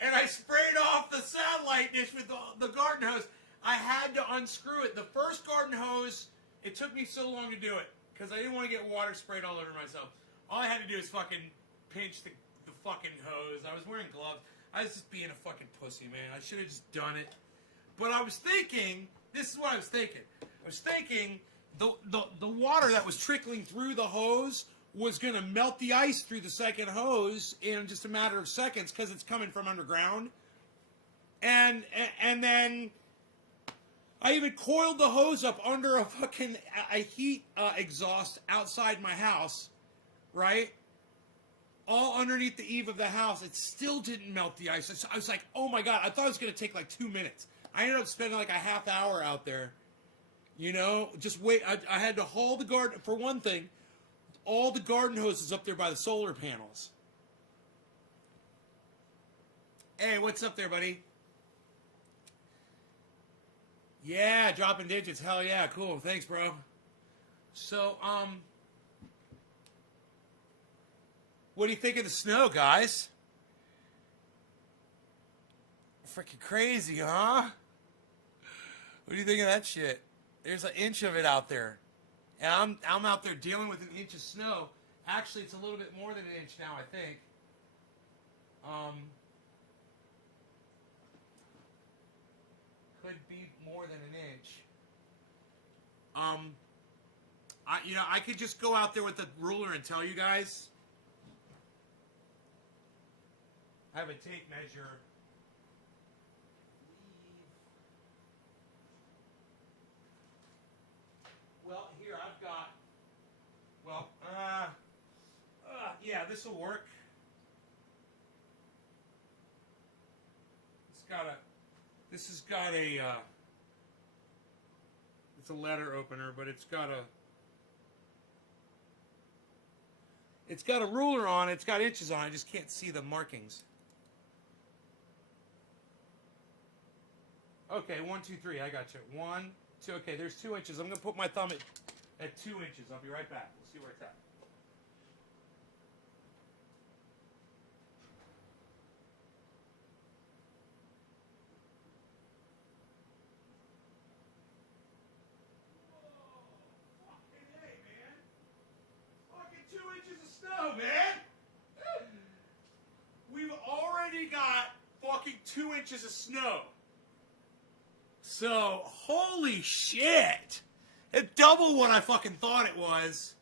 And I sprayed off the satellite dish with the garden hose. I had to unscrew it. The first garden hose, it took me so long to do it. Because I didn't want to get water sprayed all over myself. All I had to do is fucking pinch the fucking hose. I was wearing gloves. I was just being a fucking pussy, man. I should have just done it. But I was thinking, this is what I was thinking. I was thinking the water that was trickling through the hose was going to melt the ice through the second hose in just a matter of seconds because it's coming from underground. And then I even coiled the hose up under a heat exhaust outside my house, right? All underneath the eave of the house. It still didn't melt the ice. I was like, oh my God, I thought it was going to take like 2 minutes. I ended up spending like a half hour out there. You know, just wait. I had to haul the garden, for one thing, all the garden hoses up there by the solar panels. Hey, what's up there, buddy? Yeah, dropping digits. Hell yeah, cool. Thanks, bro. So, what do you think of the snow, guys? Freaking crazy, huh? What do you think of that shit? There's an inch of it out there. And I'm out there dealing with an inch of snow. Actually, it's a little bit more than an inch now, I think. Could be more than an inch. I could just go out there with the ruler and tell you guys. I have a tape measure. Well, this will work. This has got a, it's a letter opener, but it's got a ruler on it. It's got inches on it. I just can't see the markings. Okay, 1, 2, 3. I got you. 1, 2. Okay, there's 2 inches. I'm gonna put my thumb at 2 inches. I'll be right back. We'll see where it's at. Man, we've already got fucking 2 inches of snow. So, holy shit. It's double what I fucking thought it was.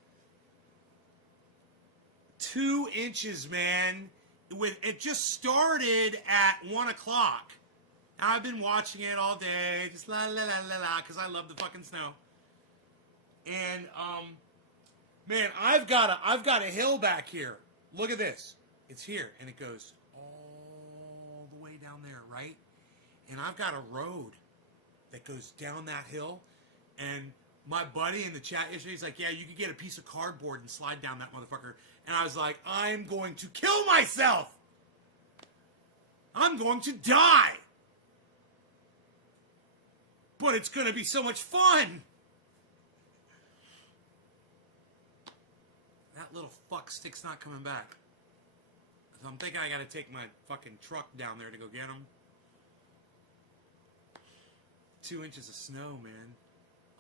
2 inches, man. It just started at 1 o'clock. I've been watching it all day, just la la la la la, because I love the fucking snow. And, man, I've got a hill back here. Look at this. It's here, and it goes all the way down there, right? And I've got a road that goes down that hill. And my buddy in the chat yesterday, he's like, yeah, you could get a piece of cardboard and slide down that motherfucker. And I was like, I'm going to kill myself. I'm going to die. But it's going to be so much fun. That little fuck stick's not coming back. So I'm thinking I gotta take my fucking truck down there to go get him. 2 inches of snow, man.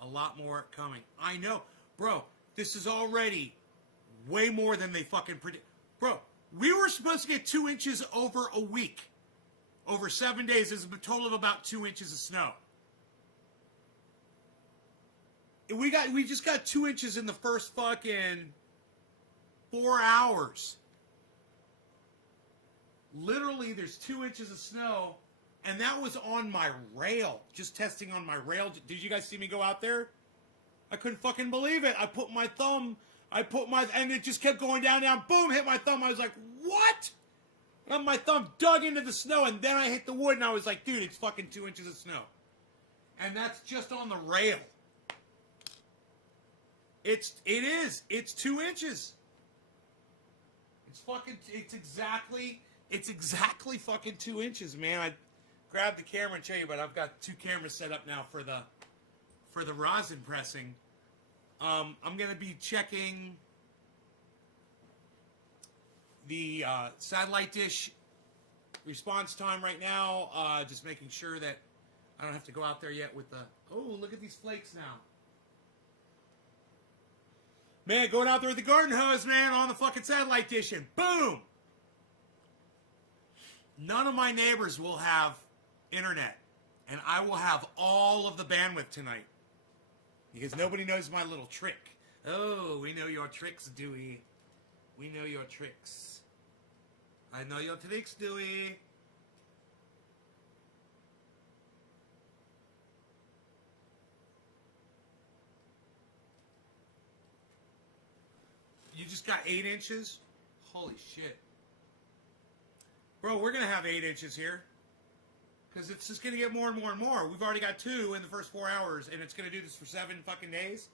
A lot more coming. I know. Bro, this is already way more than they fucking predict. Bro, we were supposed to get 2 inches over a week. Over 7 days, there's a total of about 2 inches of snow. We just got 2 inches in the first fucking 4 hours. Literally, there's 2 inches of snow, and that was on my rail. Just testing on my rail. Did you guys see me go out there? I couldn't fucking believe it. I put my thumb, and it just kept going down, boom, hit my thumb. I was like, what? And my thumb dug into the snow, and then I hit the wood, and I was like, dude, it's fucking 2 inches of snow. And that's just on the rail. It is. It's 2 inches. It's exactly fucking 2 inches, man. I grabbed the camera and show you, but I've got 2 cameras set up now for the rosin pressing. I'm gonna be checking the satellite dish response time right now. Just making sure that I don't have to go out there yet with the. Oh, look at these flakes now. Man, going out there with the garden hose, man, on the fucking satellite dish, and boom! None of my neighbors will have internet, and I will have all of the bandwidth tonight. Because nobody knows my little trick. Oh, we know your tricks, Dewey. We know your tricks. I know your tricks, Dewey. You just got 8 inches? Holy shit. Bro, we're going to have 8 inches here. Because it's just going to get more and more and more. We've already got 2 in the first 4 hours, and it's going to do this for 7 fucking days.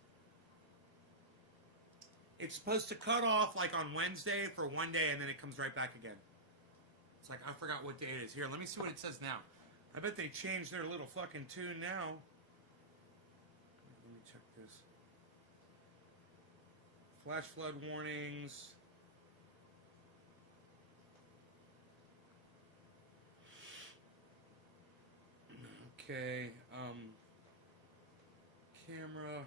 It's supposed to cut off like on Wednesday for 1 day, and then it comes right back again. It's like, I forgot what day it is. Here, let me see what it says now. I bet they changed their little fucking tune now. Let me check this. Flash flood warnings. Okay, camera.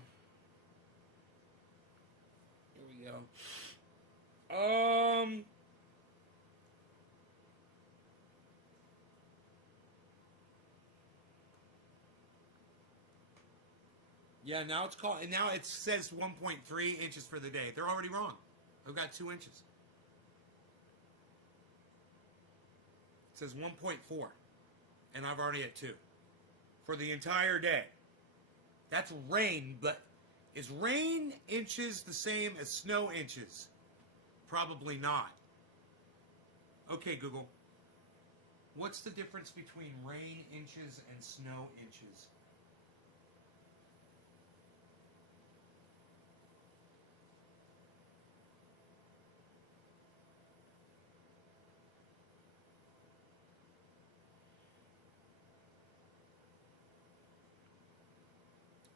Here we go. Yeah, now it's called, and now it says 1.3 inches for the day. They're already wrong. I've got 2 inches. It says 1.4, and I've already at 2 for the entire day. That's rain, but is rain inches the same as snow inches? Probably not. Okay, Google. What's the difference between rain inches and snow inches?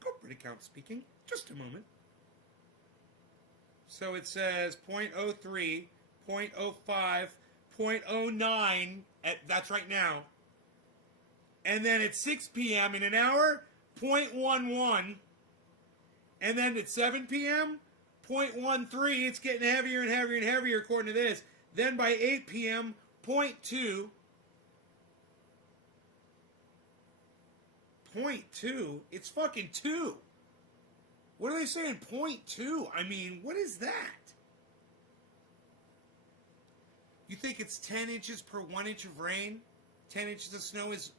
Corporate account speaking. Just a moment. So it says 0.03, 0.05, 0.09. That's right now. And then at 6 p.m. in an hour, 0.11. And then at 7 p.m., 0.13. It's getting heavier and heavier and heavier according to this. Then by 8 p.m., 0.2. 0.2? It's fucking 2. What are they saying? 0.2? I mean, what is that? You think it's 10 inches per 1 inch of rain? 10 inches of snow is...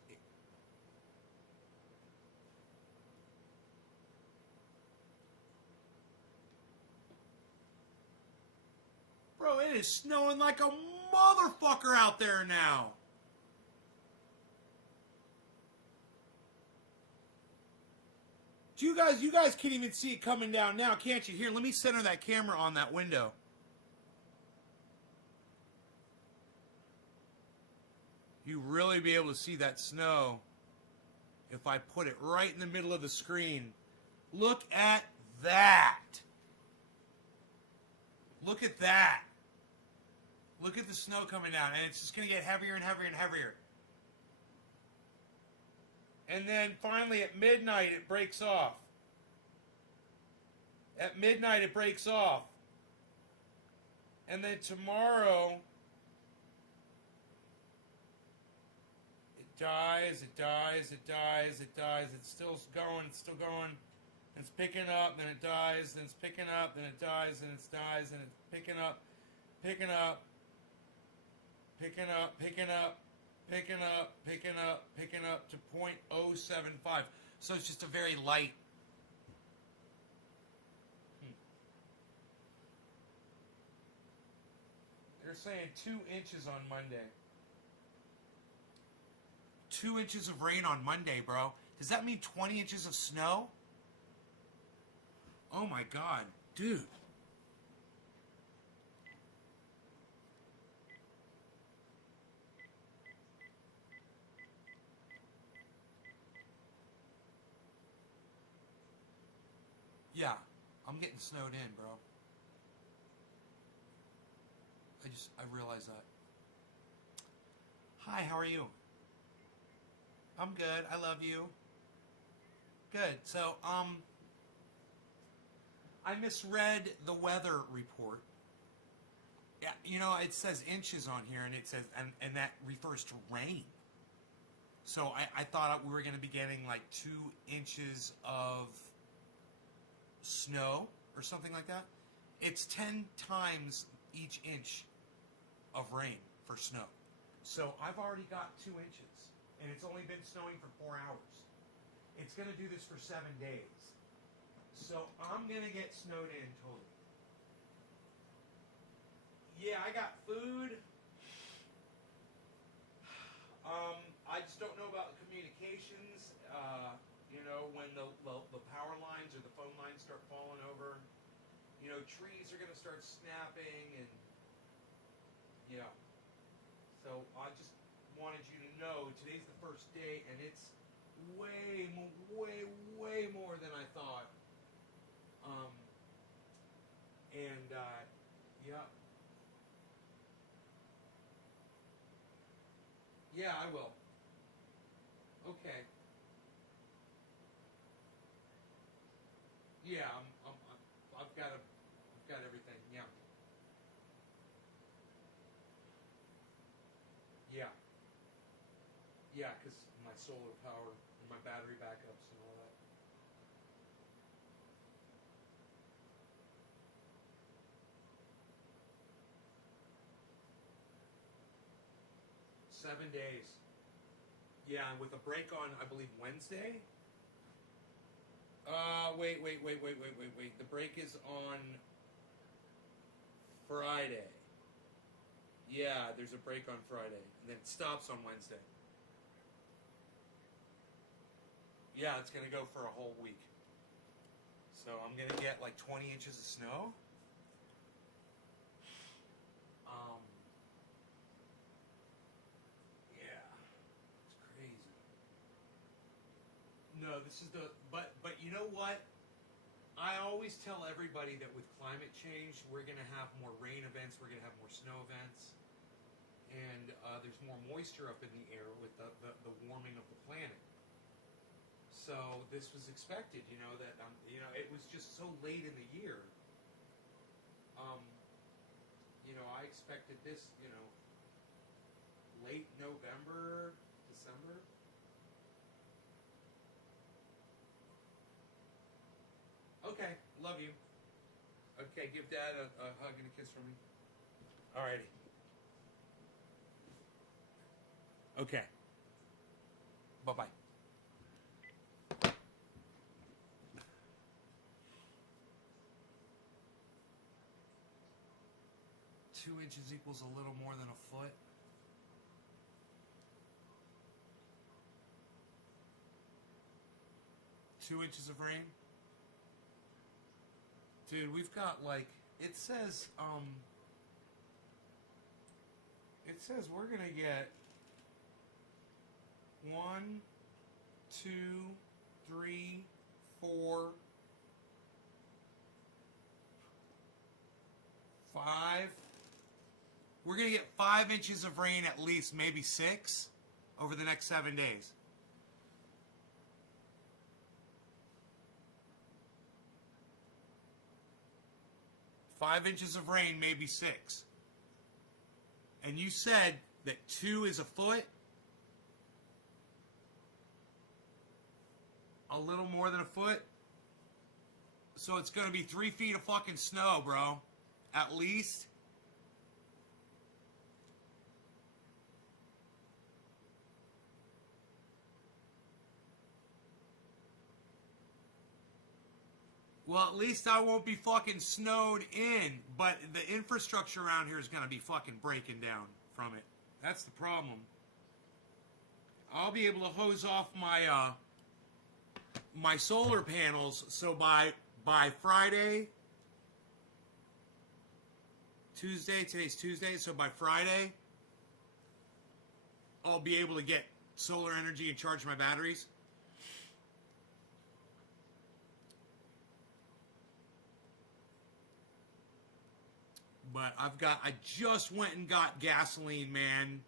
Bro, it is snowing like a motherfucker out there now. You guys can't even see it coming down now, can't you? Here, let me center that camera on that window. You really be able to see that snow if I put it right in the middle of the screen. Look at that. Look at that. Look at the snow coming down, and it's just going to get heavier and heavier and heavier. And then finally at midnight it breaks off. At midnight it breaks off. And then tomorrow it dies, it dies, it dies, it dies. It's still going, it's still going. And it's picking up, then it dies, then it's picking up, then it dies, and it dies, and it's picking up, picking up, picking up, picking up. Picking up, picking up, picking up to 0.075. So it's just a very light. They're saying 2 inches on Monday. 2 inches of rain on Monday, bro. Does that mean 20 inches of snow? Oh my God, dude. Yeah, I'm getting snowed in, bro. I realized that. Hi, how are you? I'm good, I love you. Good, so, I misread the weather report. Yeah, you know, it says inches on here, and it says, and that refers to rain. So I thought we were going to be getting like 2 inches of snow or something like that. It's 10 times each inch of rain for snow. So I've already got 2 inches, and it's only been snowing for 4 hours. It's going to do this for 7 days. So I'm going to get snowed in totally. Yeah, I got food. I just don't know about the communications. You know, when the power lines or the phone lines start falling over, you know, trees are going to start snapping, and yeah. So I just wanted you to know today's the first day, and it's way more than I thought. Yeah. Yeah, I will. Okay. Yeah, I've got everything. Yeah. Yeah. Yeah, because my solar power and my battery backups and all that. Seven days. Yeah, and with a break on, I believe, Wednesday. Wait. The break is on Friday. Yeah, there's a break on Friday, and then it stops on Wednesday. Yeah, it's gonna go for a whole week. So I'm gonna get like 20 inches of snow. Yeah, it's crazy. No, this is but you know what? I always tell everybody that with climate change, we're going to have more rain events, we're going to have more snow events, and there's more moisture up in the air with the warming of the planet. So this was expected, that it was just so late in the year. I expected this, late November, December. Okay, love you. Okay, give Dad a hug and a kiss from me. Alrighty. Okay. Bye-bye. 2 inches equals a little more than a foot. Two inches of rain. Dude, we've got it says we're gonna get 1, 2, 3, 4, 5. We're gonna get 5 inches of rain at least, maybe 6, over the next 7 days. Five inches of rain, maybe 6. And you said that 2 is a foot? A little more than a foot? So it's gonna be 3 feet of fucking snow, bro. At least. Well, at least I won't be fucking snowed in, but the infrastructure around here is going to be fucking breaking down from it. That's the problem. I'll be able to hose off my my solar panels, so by Friday, today's Tuesday, so by Friday, I'll be able to get solar energy and charge my batteries. But I just went and got gasoline, man.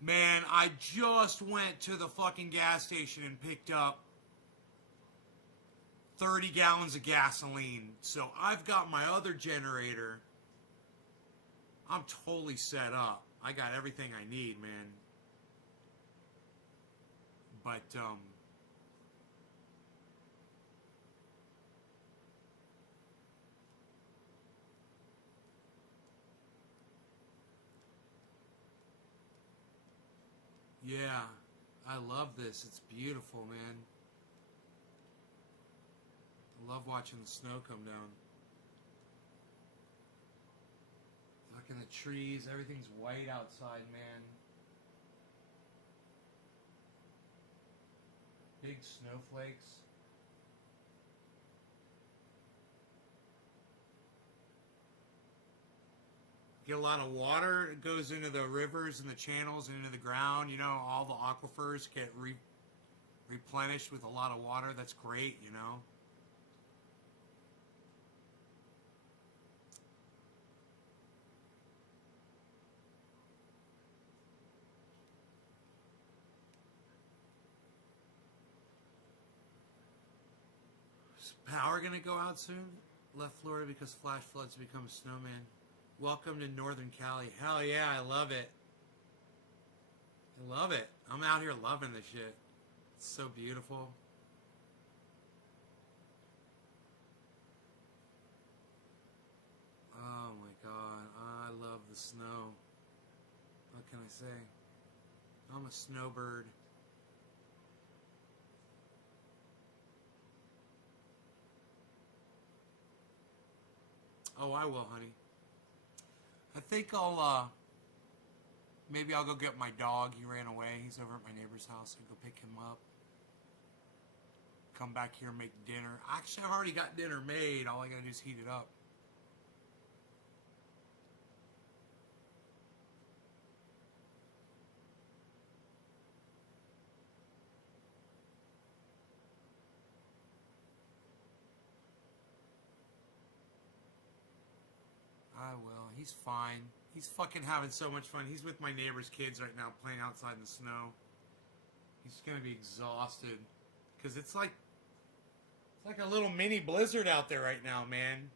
Man, I just went to the fucking gas station and picked up 30 gallons of gasoline. So I've got my other generator. I'm totally set up. I got everything I need, man. But, yeah, I love this. It's beautiful, man. I love watching the snow come down. Looking at the trees, everything's white outside, man. Big snowflakes. Get a lot of water. It goes into the rivers and the channels and into the ground. All the aquifers get replenished with a lot of water. That's great, Is power gonna go out soon? Left Florida because flash floods become a snowman. Welcome to Northern Cali. Hell yeah, I love it. I love it. I'm out here loving this shit. It's so beautiful. Oh my god, I love the snow. What can I say? I'm a snowbird. Oh, I will, honey. I think maybe I'll go get my dog. He ran away. He's over at my neighbor's house. I'll go pick him up. Come back here and make dinner. Actually, I've already got dinner made. All I gotta do is heat it up. I will. He's fine. He's fucking having so much fun. He's with my neighbor's kids right now playing outside in the snow. He's gonna be exhausted. Because it's like a little mini blizzard out there right now, man.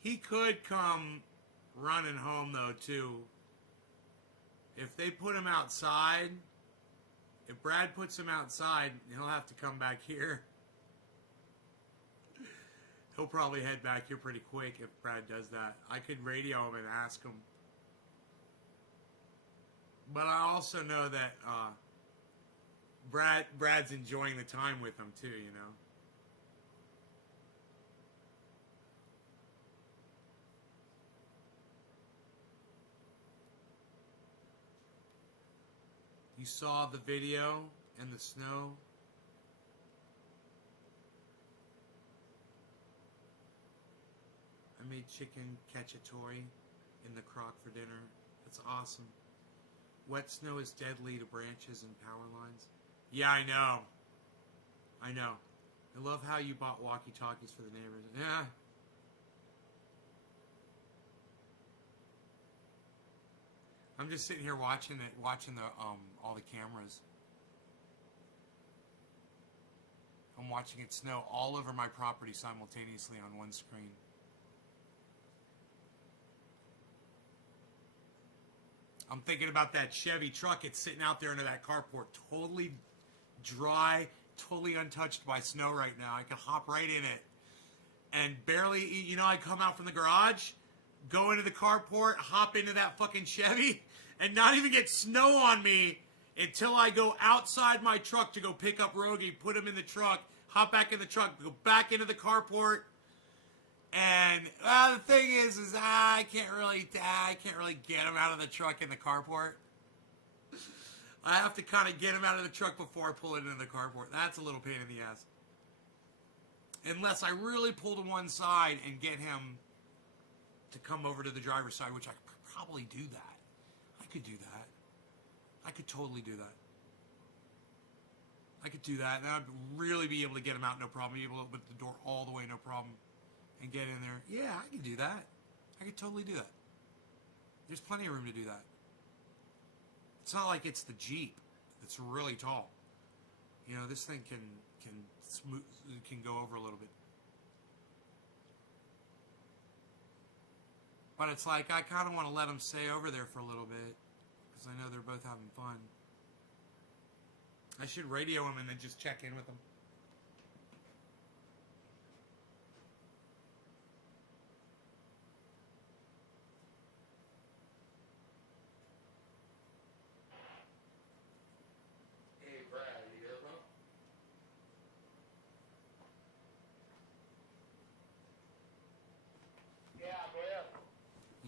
He could come running home though too. If they put him outside, if Brad puts him outside, he'll have to come back here. He'll probably head back here pretty quick if Brad does that. I could radio him and ask him. But I also know that Brad's enjoying the time with him too, you know. You saw the video in the snow? I made chicken cacciatore in the crock for dinner. It's awesome. Wet snow is deadly to branches and power lines. Yeah, I know. I know. I love how you bought walkie-talkies for the neighbors. Yeah. I'm just sitting here watching the all the cameras. I'm watching it snow all over my property simultaneously on one screen. I'm thinking about that Chevy truck. It's sitting out there under that carport, totally dry, totally untouched by snow right now. I could hop right in it. And barely, you know, I come out from the garage, go into the carport, hop into that fucking Chevy, and not even get snow on me until I go outside my truck to go pick up Rogie, put him in the truck, hop back in the truck, go back into the carport. And the thing is I can't really get him out of the truck in the carport. I have to kind of get him out of the truck before I pull it into the carport. That's a little pain in the ass. Unless I really pull to one side and get him to come over to the driver's side, which I could probably do that. I could do that. I could totally do that. I could do that, and I'd really be able to get him out, no problem. Be able to open the door all the way, no problem. And get in there. Yeah, I can do that. I could totally do that. There's plenty of room to do that. It's not like it's the Jeep that's really tall. You know, this thing can go over a little bit. But it's like I kind of want to let them stay over there for a little bit because I know they're both having fun. I should radio them and then just check in with them.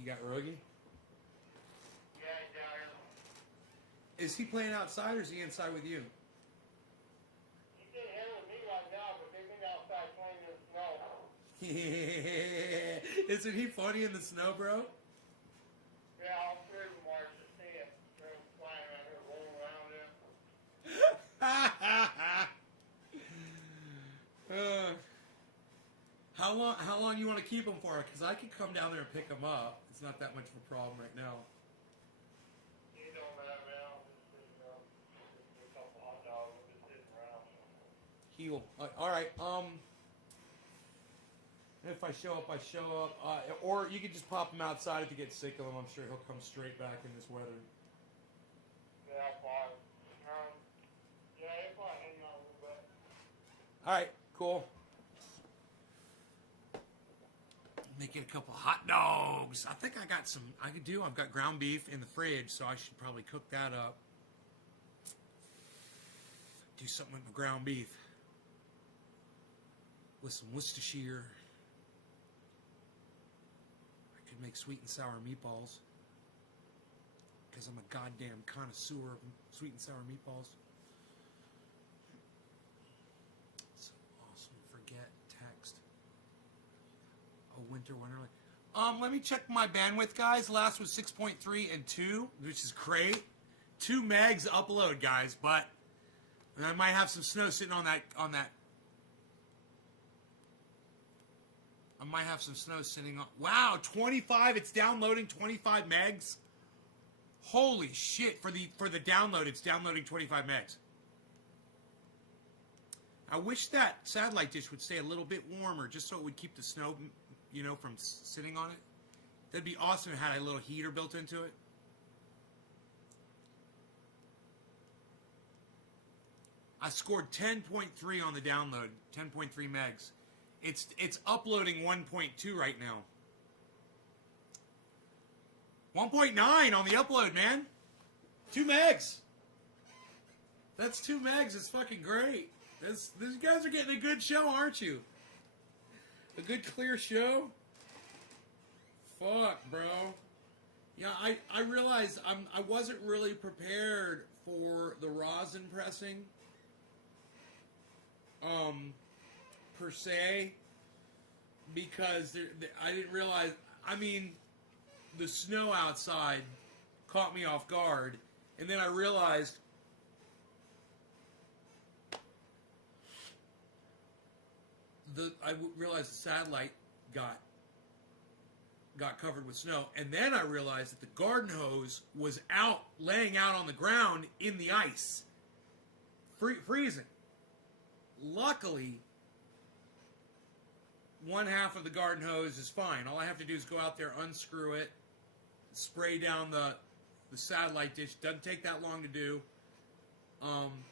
You got Rogie? Yeah, he's down here. Is he playing outside or is he inside with you? He's in here with me right now, but they've been outside playing in the snow. Isn't he funny in the snow, bro? Yeah, all three of them are to see it. They're flying around here, rolling around him. How long you want to keep him for? Because I could come down there and pick him up. It's not that much of a problem right now. You don't matter now. Just a couple hot dogs just sitting around. Heal. All right. If I show up, I show up. Or you could just pop him outside if you get sick of him. I'm sure he'll come straight back in this weather. Yeah, fine. Yeah, it's fine. Hang on a little bit. All right. Cool. Making a couple hot dogs. I think I got some. I've got ground beef in the fridge, so I should probably cook that up. Do something with the ground beef. with some Worcestershire. I could make sweet and sour meatballs because I'm a goddamn connoisseur of sweet and sour meatballs. So awesome. Forget text. A winter wonderland. Let me check my bandwidth, guys. Last was 6.3 and 2, which is great. 2 megs upload, guys, but I might have some snow sitting on that. I might have some snow sitting on. Wow, 25. It's downloading 25 megs. Holy shit! For the download, it's downloading 25 megs. I wish that satellite dish would stay a little bit warmer, just so it would keep the snow, you know, from sitting on it. That'd be awesome if it had a little heater built into it. I scored 10.3 on the download, 10.3 megs. It's uploading 1.2 right now. 1.9 on the upload, man. 2 megs. That's 2 megs. It's fucking great. These guys are getting a good show, aren't you? A good clear show. Fuck, bro. Yeah, I realized I wasn't really prepared for the rosin pressing. Per se, because I didn't realize. I mean, the snow outside caught me off guard, and then I realized the satellite got covered with snow, and then I realized that the garden hose was laying out on the ground in the ice, freezing. Luckily, one half of the garden hose is fine. All I have to do is go out there, unscrew it, spray down the satellite dish. Doesn't take that long to do.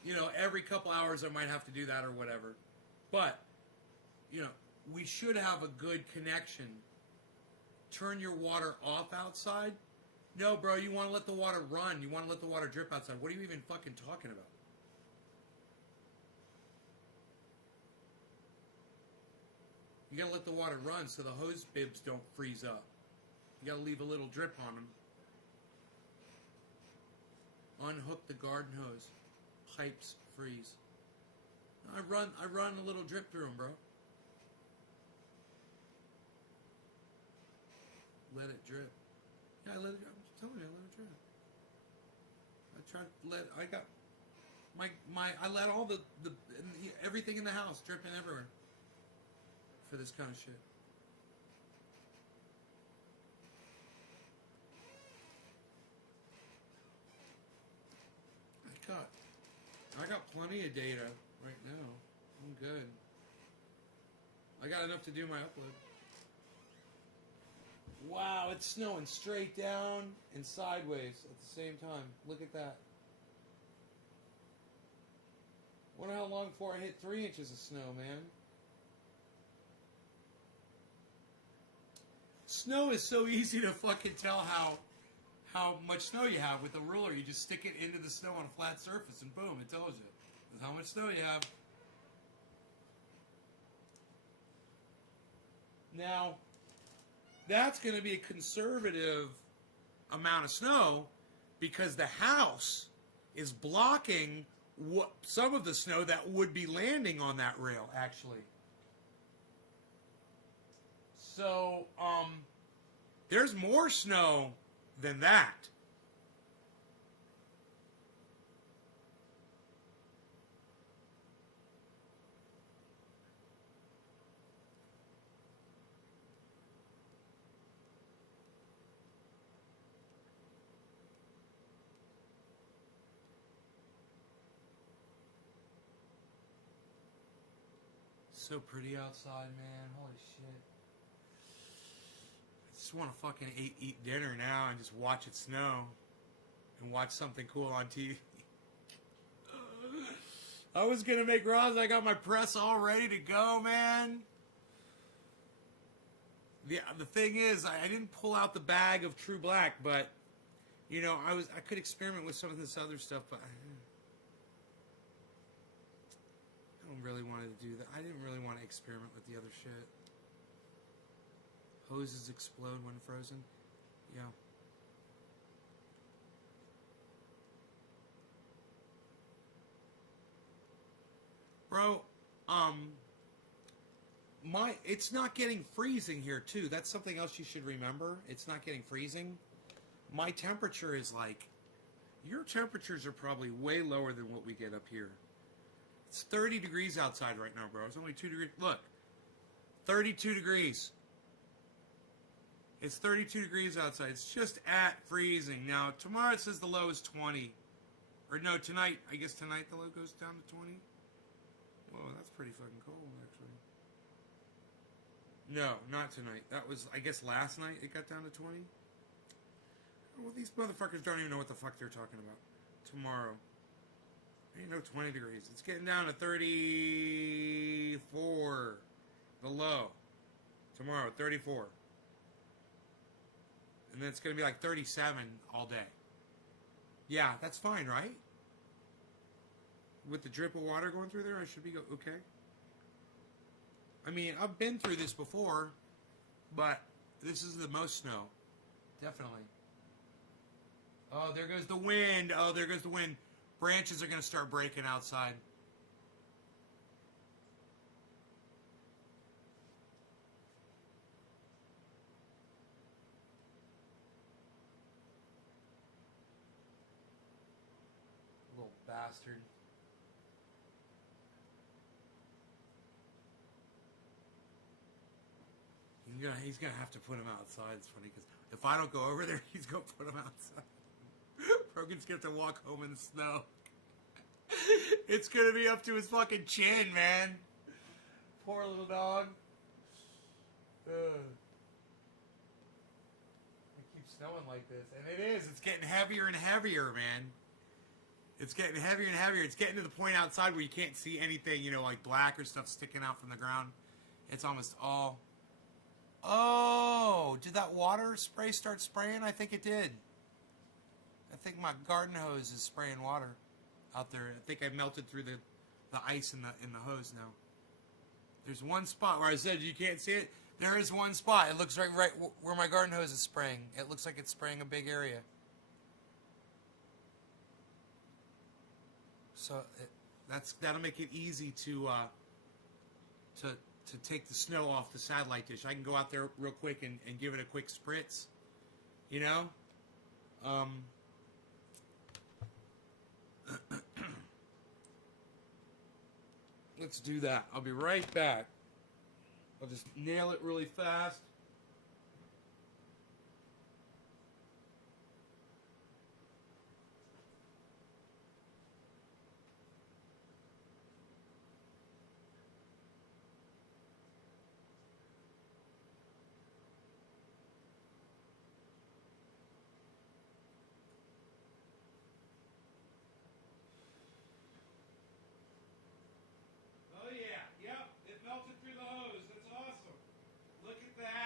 You know, every couple hours I might have to do that or whatever. But, you know, we should have a good connection. Turn your water off outside? No, bro, you want to let the water run. You want to let the water drip outside. What are you even fucking talking about? You gotta let the water run so the hose bibs don't freeze up. You gotta leave a little drip on them. Unhook the garden hose. Pipes freeze. I run a little drip through them, bro. Let it drip. Yeah, I let it drip. I'm telling you, I let it drip. I tried to let. I let all the everything in the house dripping everywhere. For this kind of shit. I got plenty of data right now. I'm good. I got enough to do my upload. Wow, it's snowing straight down and sideways at the same time. Look at that. Wonder how long before I hit 3 inches of snow, man. Snow is so easy to fucking tell how much snow you have with a ruler. You just stick it into the snow on a flat surface and boom, it tells you how much snow you have. Now, that's going to be a conservative amount of snow because the house is blocking some of the snow that would be landing on that rail, actually. So, there's more snow than that. So pretty outside, man. Holy shit. I just want to fucking eat dinner now and just watch it snow and watch something cool on TV. I was gonna make rosin. I got my press all ready to go, man. The thing is, I didn't pull out the bag of True Black, but you know, I could experiment with some of this other stuff, but I really wanted to do that. I didn't really want to experiment with the other shit. Hoses explode when frozen. Yeah. Bro, it's not getting freezing here too. That's something else you should remember. It's not getting freezing. My temperature is like, your temperatures are probably way lower than what we get up here. It's 30 degrees outside right now, bro. It's only 2 degrees. Look, 32 degrees. It's 32 degrees outside. It's just at freezing. Now, tomorrow it says the low is 20. Or no, tonight. I guess tonight the low goes down to 20. Whoa, that's pretty fucking cold, actually. No, not tonight. That was, I guess, last night it got down to 20. Well, these motherfuckers don't even know what the fuck they're talking about. Tomorrow. Ain't no 20 degrees. It's getting down to 34. The low. Tomorrow, 34. And then it's going to be like 37 all day. Yeah, that's fine, right? With the drip of water going through there, I should be okay. I mean, I've been through this before, but this is the most snow. Definitely. Oh, there goes the wind. Oh, there goes the wind. Branches are going to start breaking outside. Little bastard. He's gonna have to put him outside. It's funny because if I don't go over there, he's gonna put him outside. Brogan's gonna have to walk home in the snow. It's gonna be up to his fucking chin, man. Poor little dog. It keeps snowing like this, and it is. It's getting heavier and heavier, man. It's getting heavier and heavier. It's getting to the point outside where you can't see anything, you know, like black or stuff sticking out from the ground. It's almost all. Oh, did that water spray start spraying? I think it did. I think my garden hose is spraying water out there. I think I melted through the ice in the hose now. There's one spot where I said you can't see it. There is one spot. It looks right where my garden hose is spraying. It looks like it's spraying a big area. So that'll make it easy to take the snow off the satellite dish. I can go out there real quick and give it a quick spritz, you know? Let's do that. I'll be right back. I'll just nail it really fast. Oh yeah, yep, it melted through the hose. That's awesome. Look at that.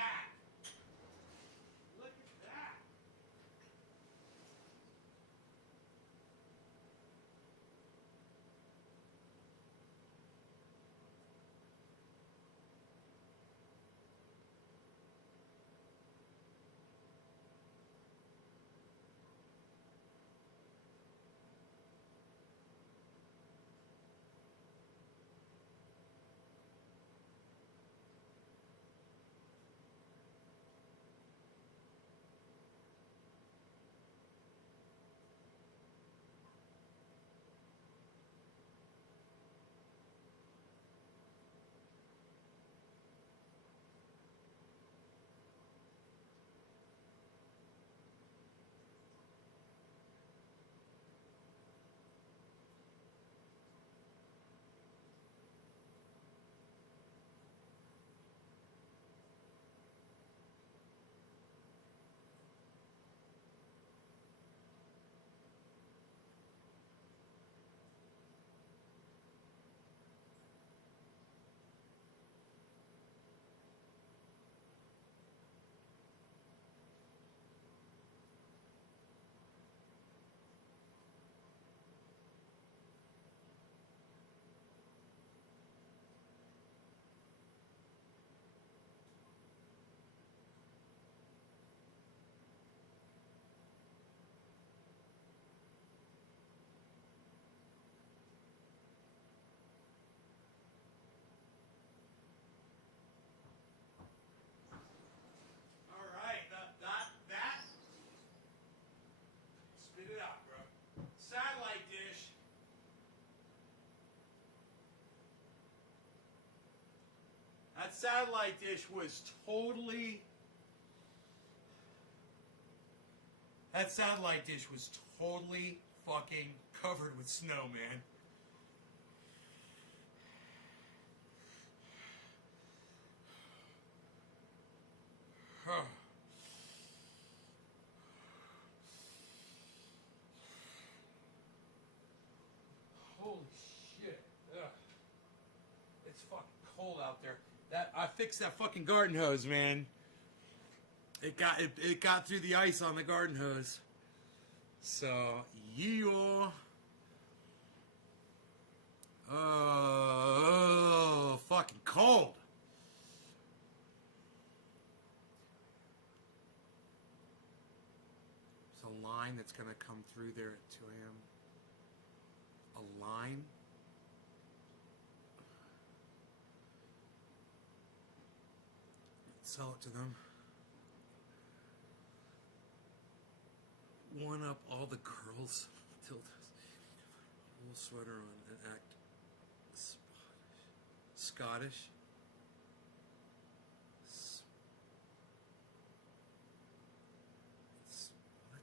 That satellite dish was totally. That satellite dish was totally fucking covered with snow, man. Holy shit. Ugh. It's fucking cold out there. I fixed that fucking garden hose, man. It got through the ice on the garden hose. So, yeah. Oh, fucking cold. There's a line that's going to come through there at 2 a.m. A line? Sell it to them. One up all the girls. Wool sweater on and act Scottish. What?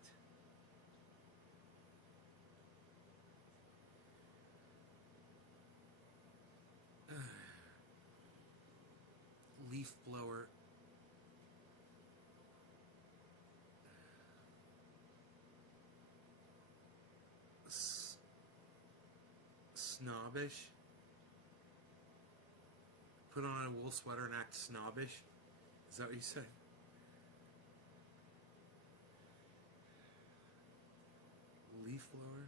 Leaf blower. Snobbish. Put on a wool sweater and act snobbish. Is that what you said? Leaf blower?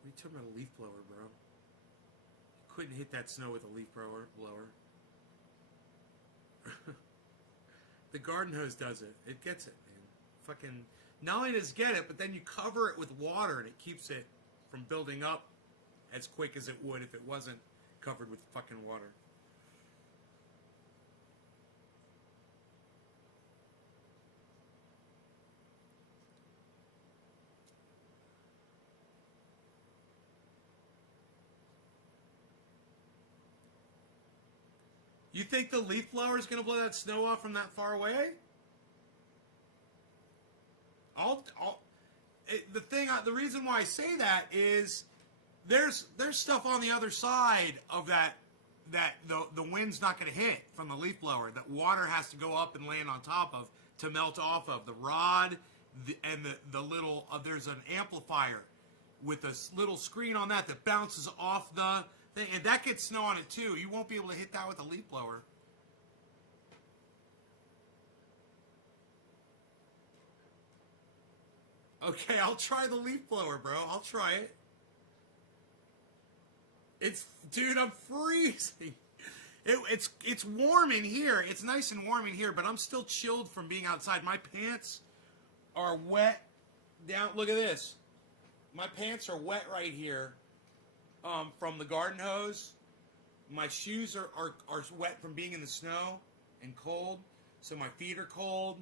What are you talking about, a leaf blower, bro? You couldn't hit that snow with a leaf blower. The garden hose does it. It gets it, man. Fucking, not only does it get it, but then you cover it with water and it keeps it from building up as quick as it would if it wasn't covered with fucking water. You think the leaf blower is going to blow that snow off from that far away? The reason why I say that is there's stuff on the other side of that the wind's not going to hit from the leaf blower, that water has to go up and land on top of to melt off of. The rod and the little there's an amplifier with a little screen on that bounces off the thing, and that gets snow on it too. You won't be able to hit that with a leaf blower. Okay, I'll try the leaf blower, bro. I'll try it. Dude, I'm freezing. It's warm in here. It's nice and warm in here, but I'm still chilled from being outside. My pants are wet down. Look at this. My pants are wet right here from the garden hose. My shoes are wet from being in the snow and cold, so my feet are cold.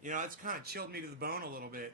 You know, it's kind of chilled me to the bone a little bit.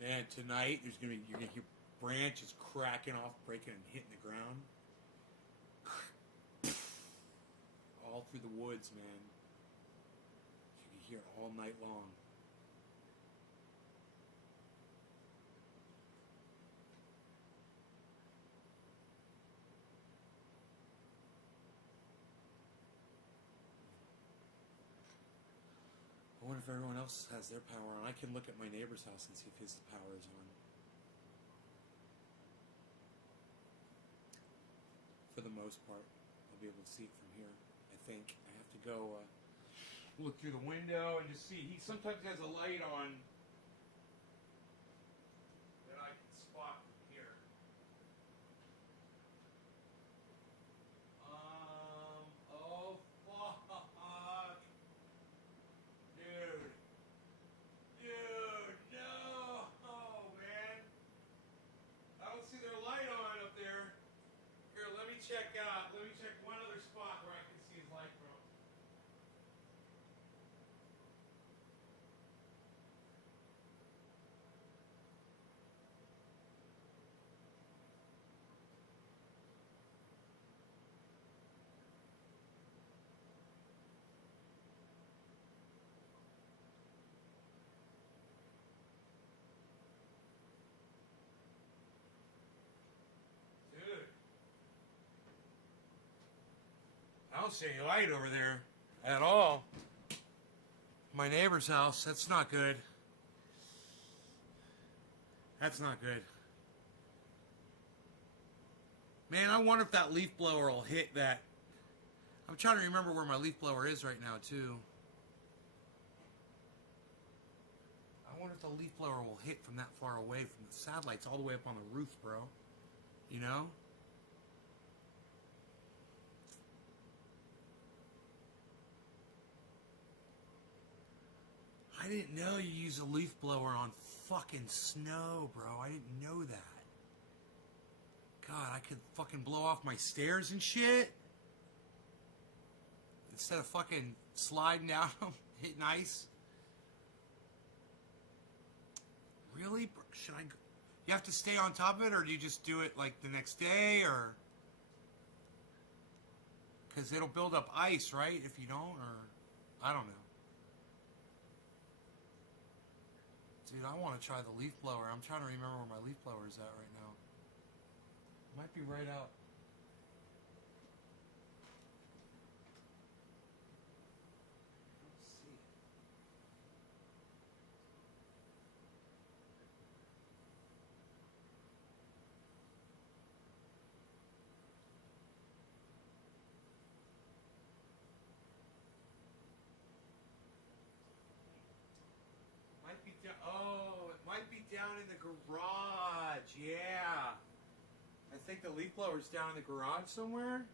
Man, tonight you're gonna hear branches cracking off, breaking and hitting the ground. All through the woods, man. You can hear it all night long. wonder if everyone else has their power on. I can look at my neighbor's house and see if his power is on. For the most part, I'll be able to see it from here. I think I have to go look through the window and just see. He sometimes has a light on that I can spot from here. Oh fuck, dude, no, man. I don't see their light on up there. Here, let me check one other spot where I can see his light from. Dude. I don't see any light over there at all. My neighbor's house, that's not good. That's not good. Man, I wonder if that leaf blower will hit that. I'm trying to remember where my leaf blower is right now, too. I wonder if the leaf blower will hit from that far away from the satellites all the way up on the roof, bro. You know? I didn't know you use a leaf blower on fucking snow, bro. I didn't know that. God, I could fucking blow off my stairs and shit. Instead of fucking sliding down them, hitting ice. Really? Should I go? You have to stay on top of it, or do you just do it like the next day, or? Because it'll build up ice, right? If you don't, or? I don't know. Dude, I want to try the leaf blower. I'm trying to remember where my leaf blower is at right now. It might be right out. Let's see. Might be down. Oh, it might be down in the garage. Yeah. I think the leaf blower's down in the garage somewhere.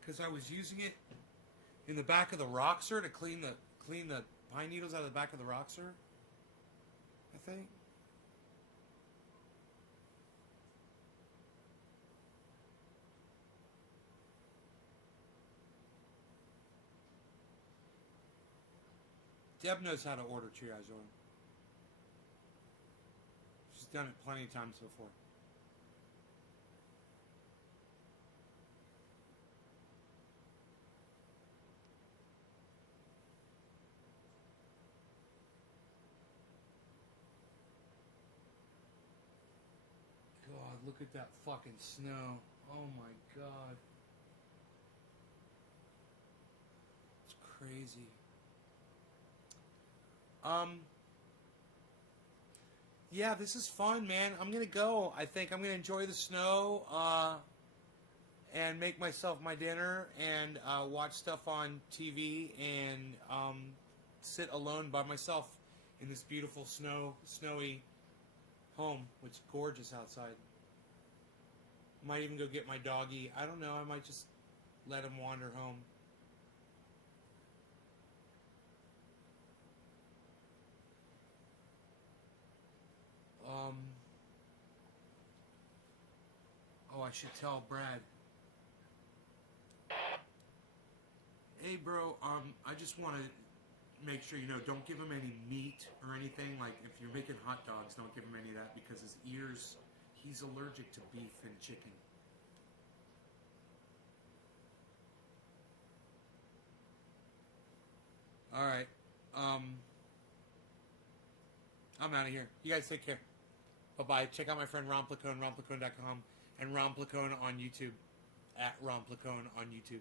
Because I was using it in the back of the Roxer to clean the pine needles out of the back of the Roxer. I think. Deb knows how to order triage oil. She's done it plenty of times before. God, look at that fucking snow. Oh my God. It's crazy. Yeah, this is fun, man. I'm gonna go. I think I'm gonna enjoy the snow, and make myself my dinner, and watch stuff on TV, and sit alone by myself in this beautiful snowy home, which is gorgeous outside. Might even go get my doggy. I don't know. I might just let him wander home. Oh, I should tell Brad. Hey, bro, I just want to make sure you know, don't give him any meat or anything. Like, if you're making hot dogs, don't give him any of that, because his ears, he's allergic to beef and chicken. All right. I'm out of here. You guys take care. Bye-bye. Check out my friend Ron Placone, romplacone.com, and Ron Placone on YouTube, at Ron Placone on YouTube.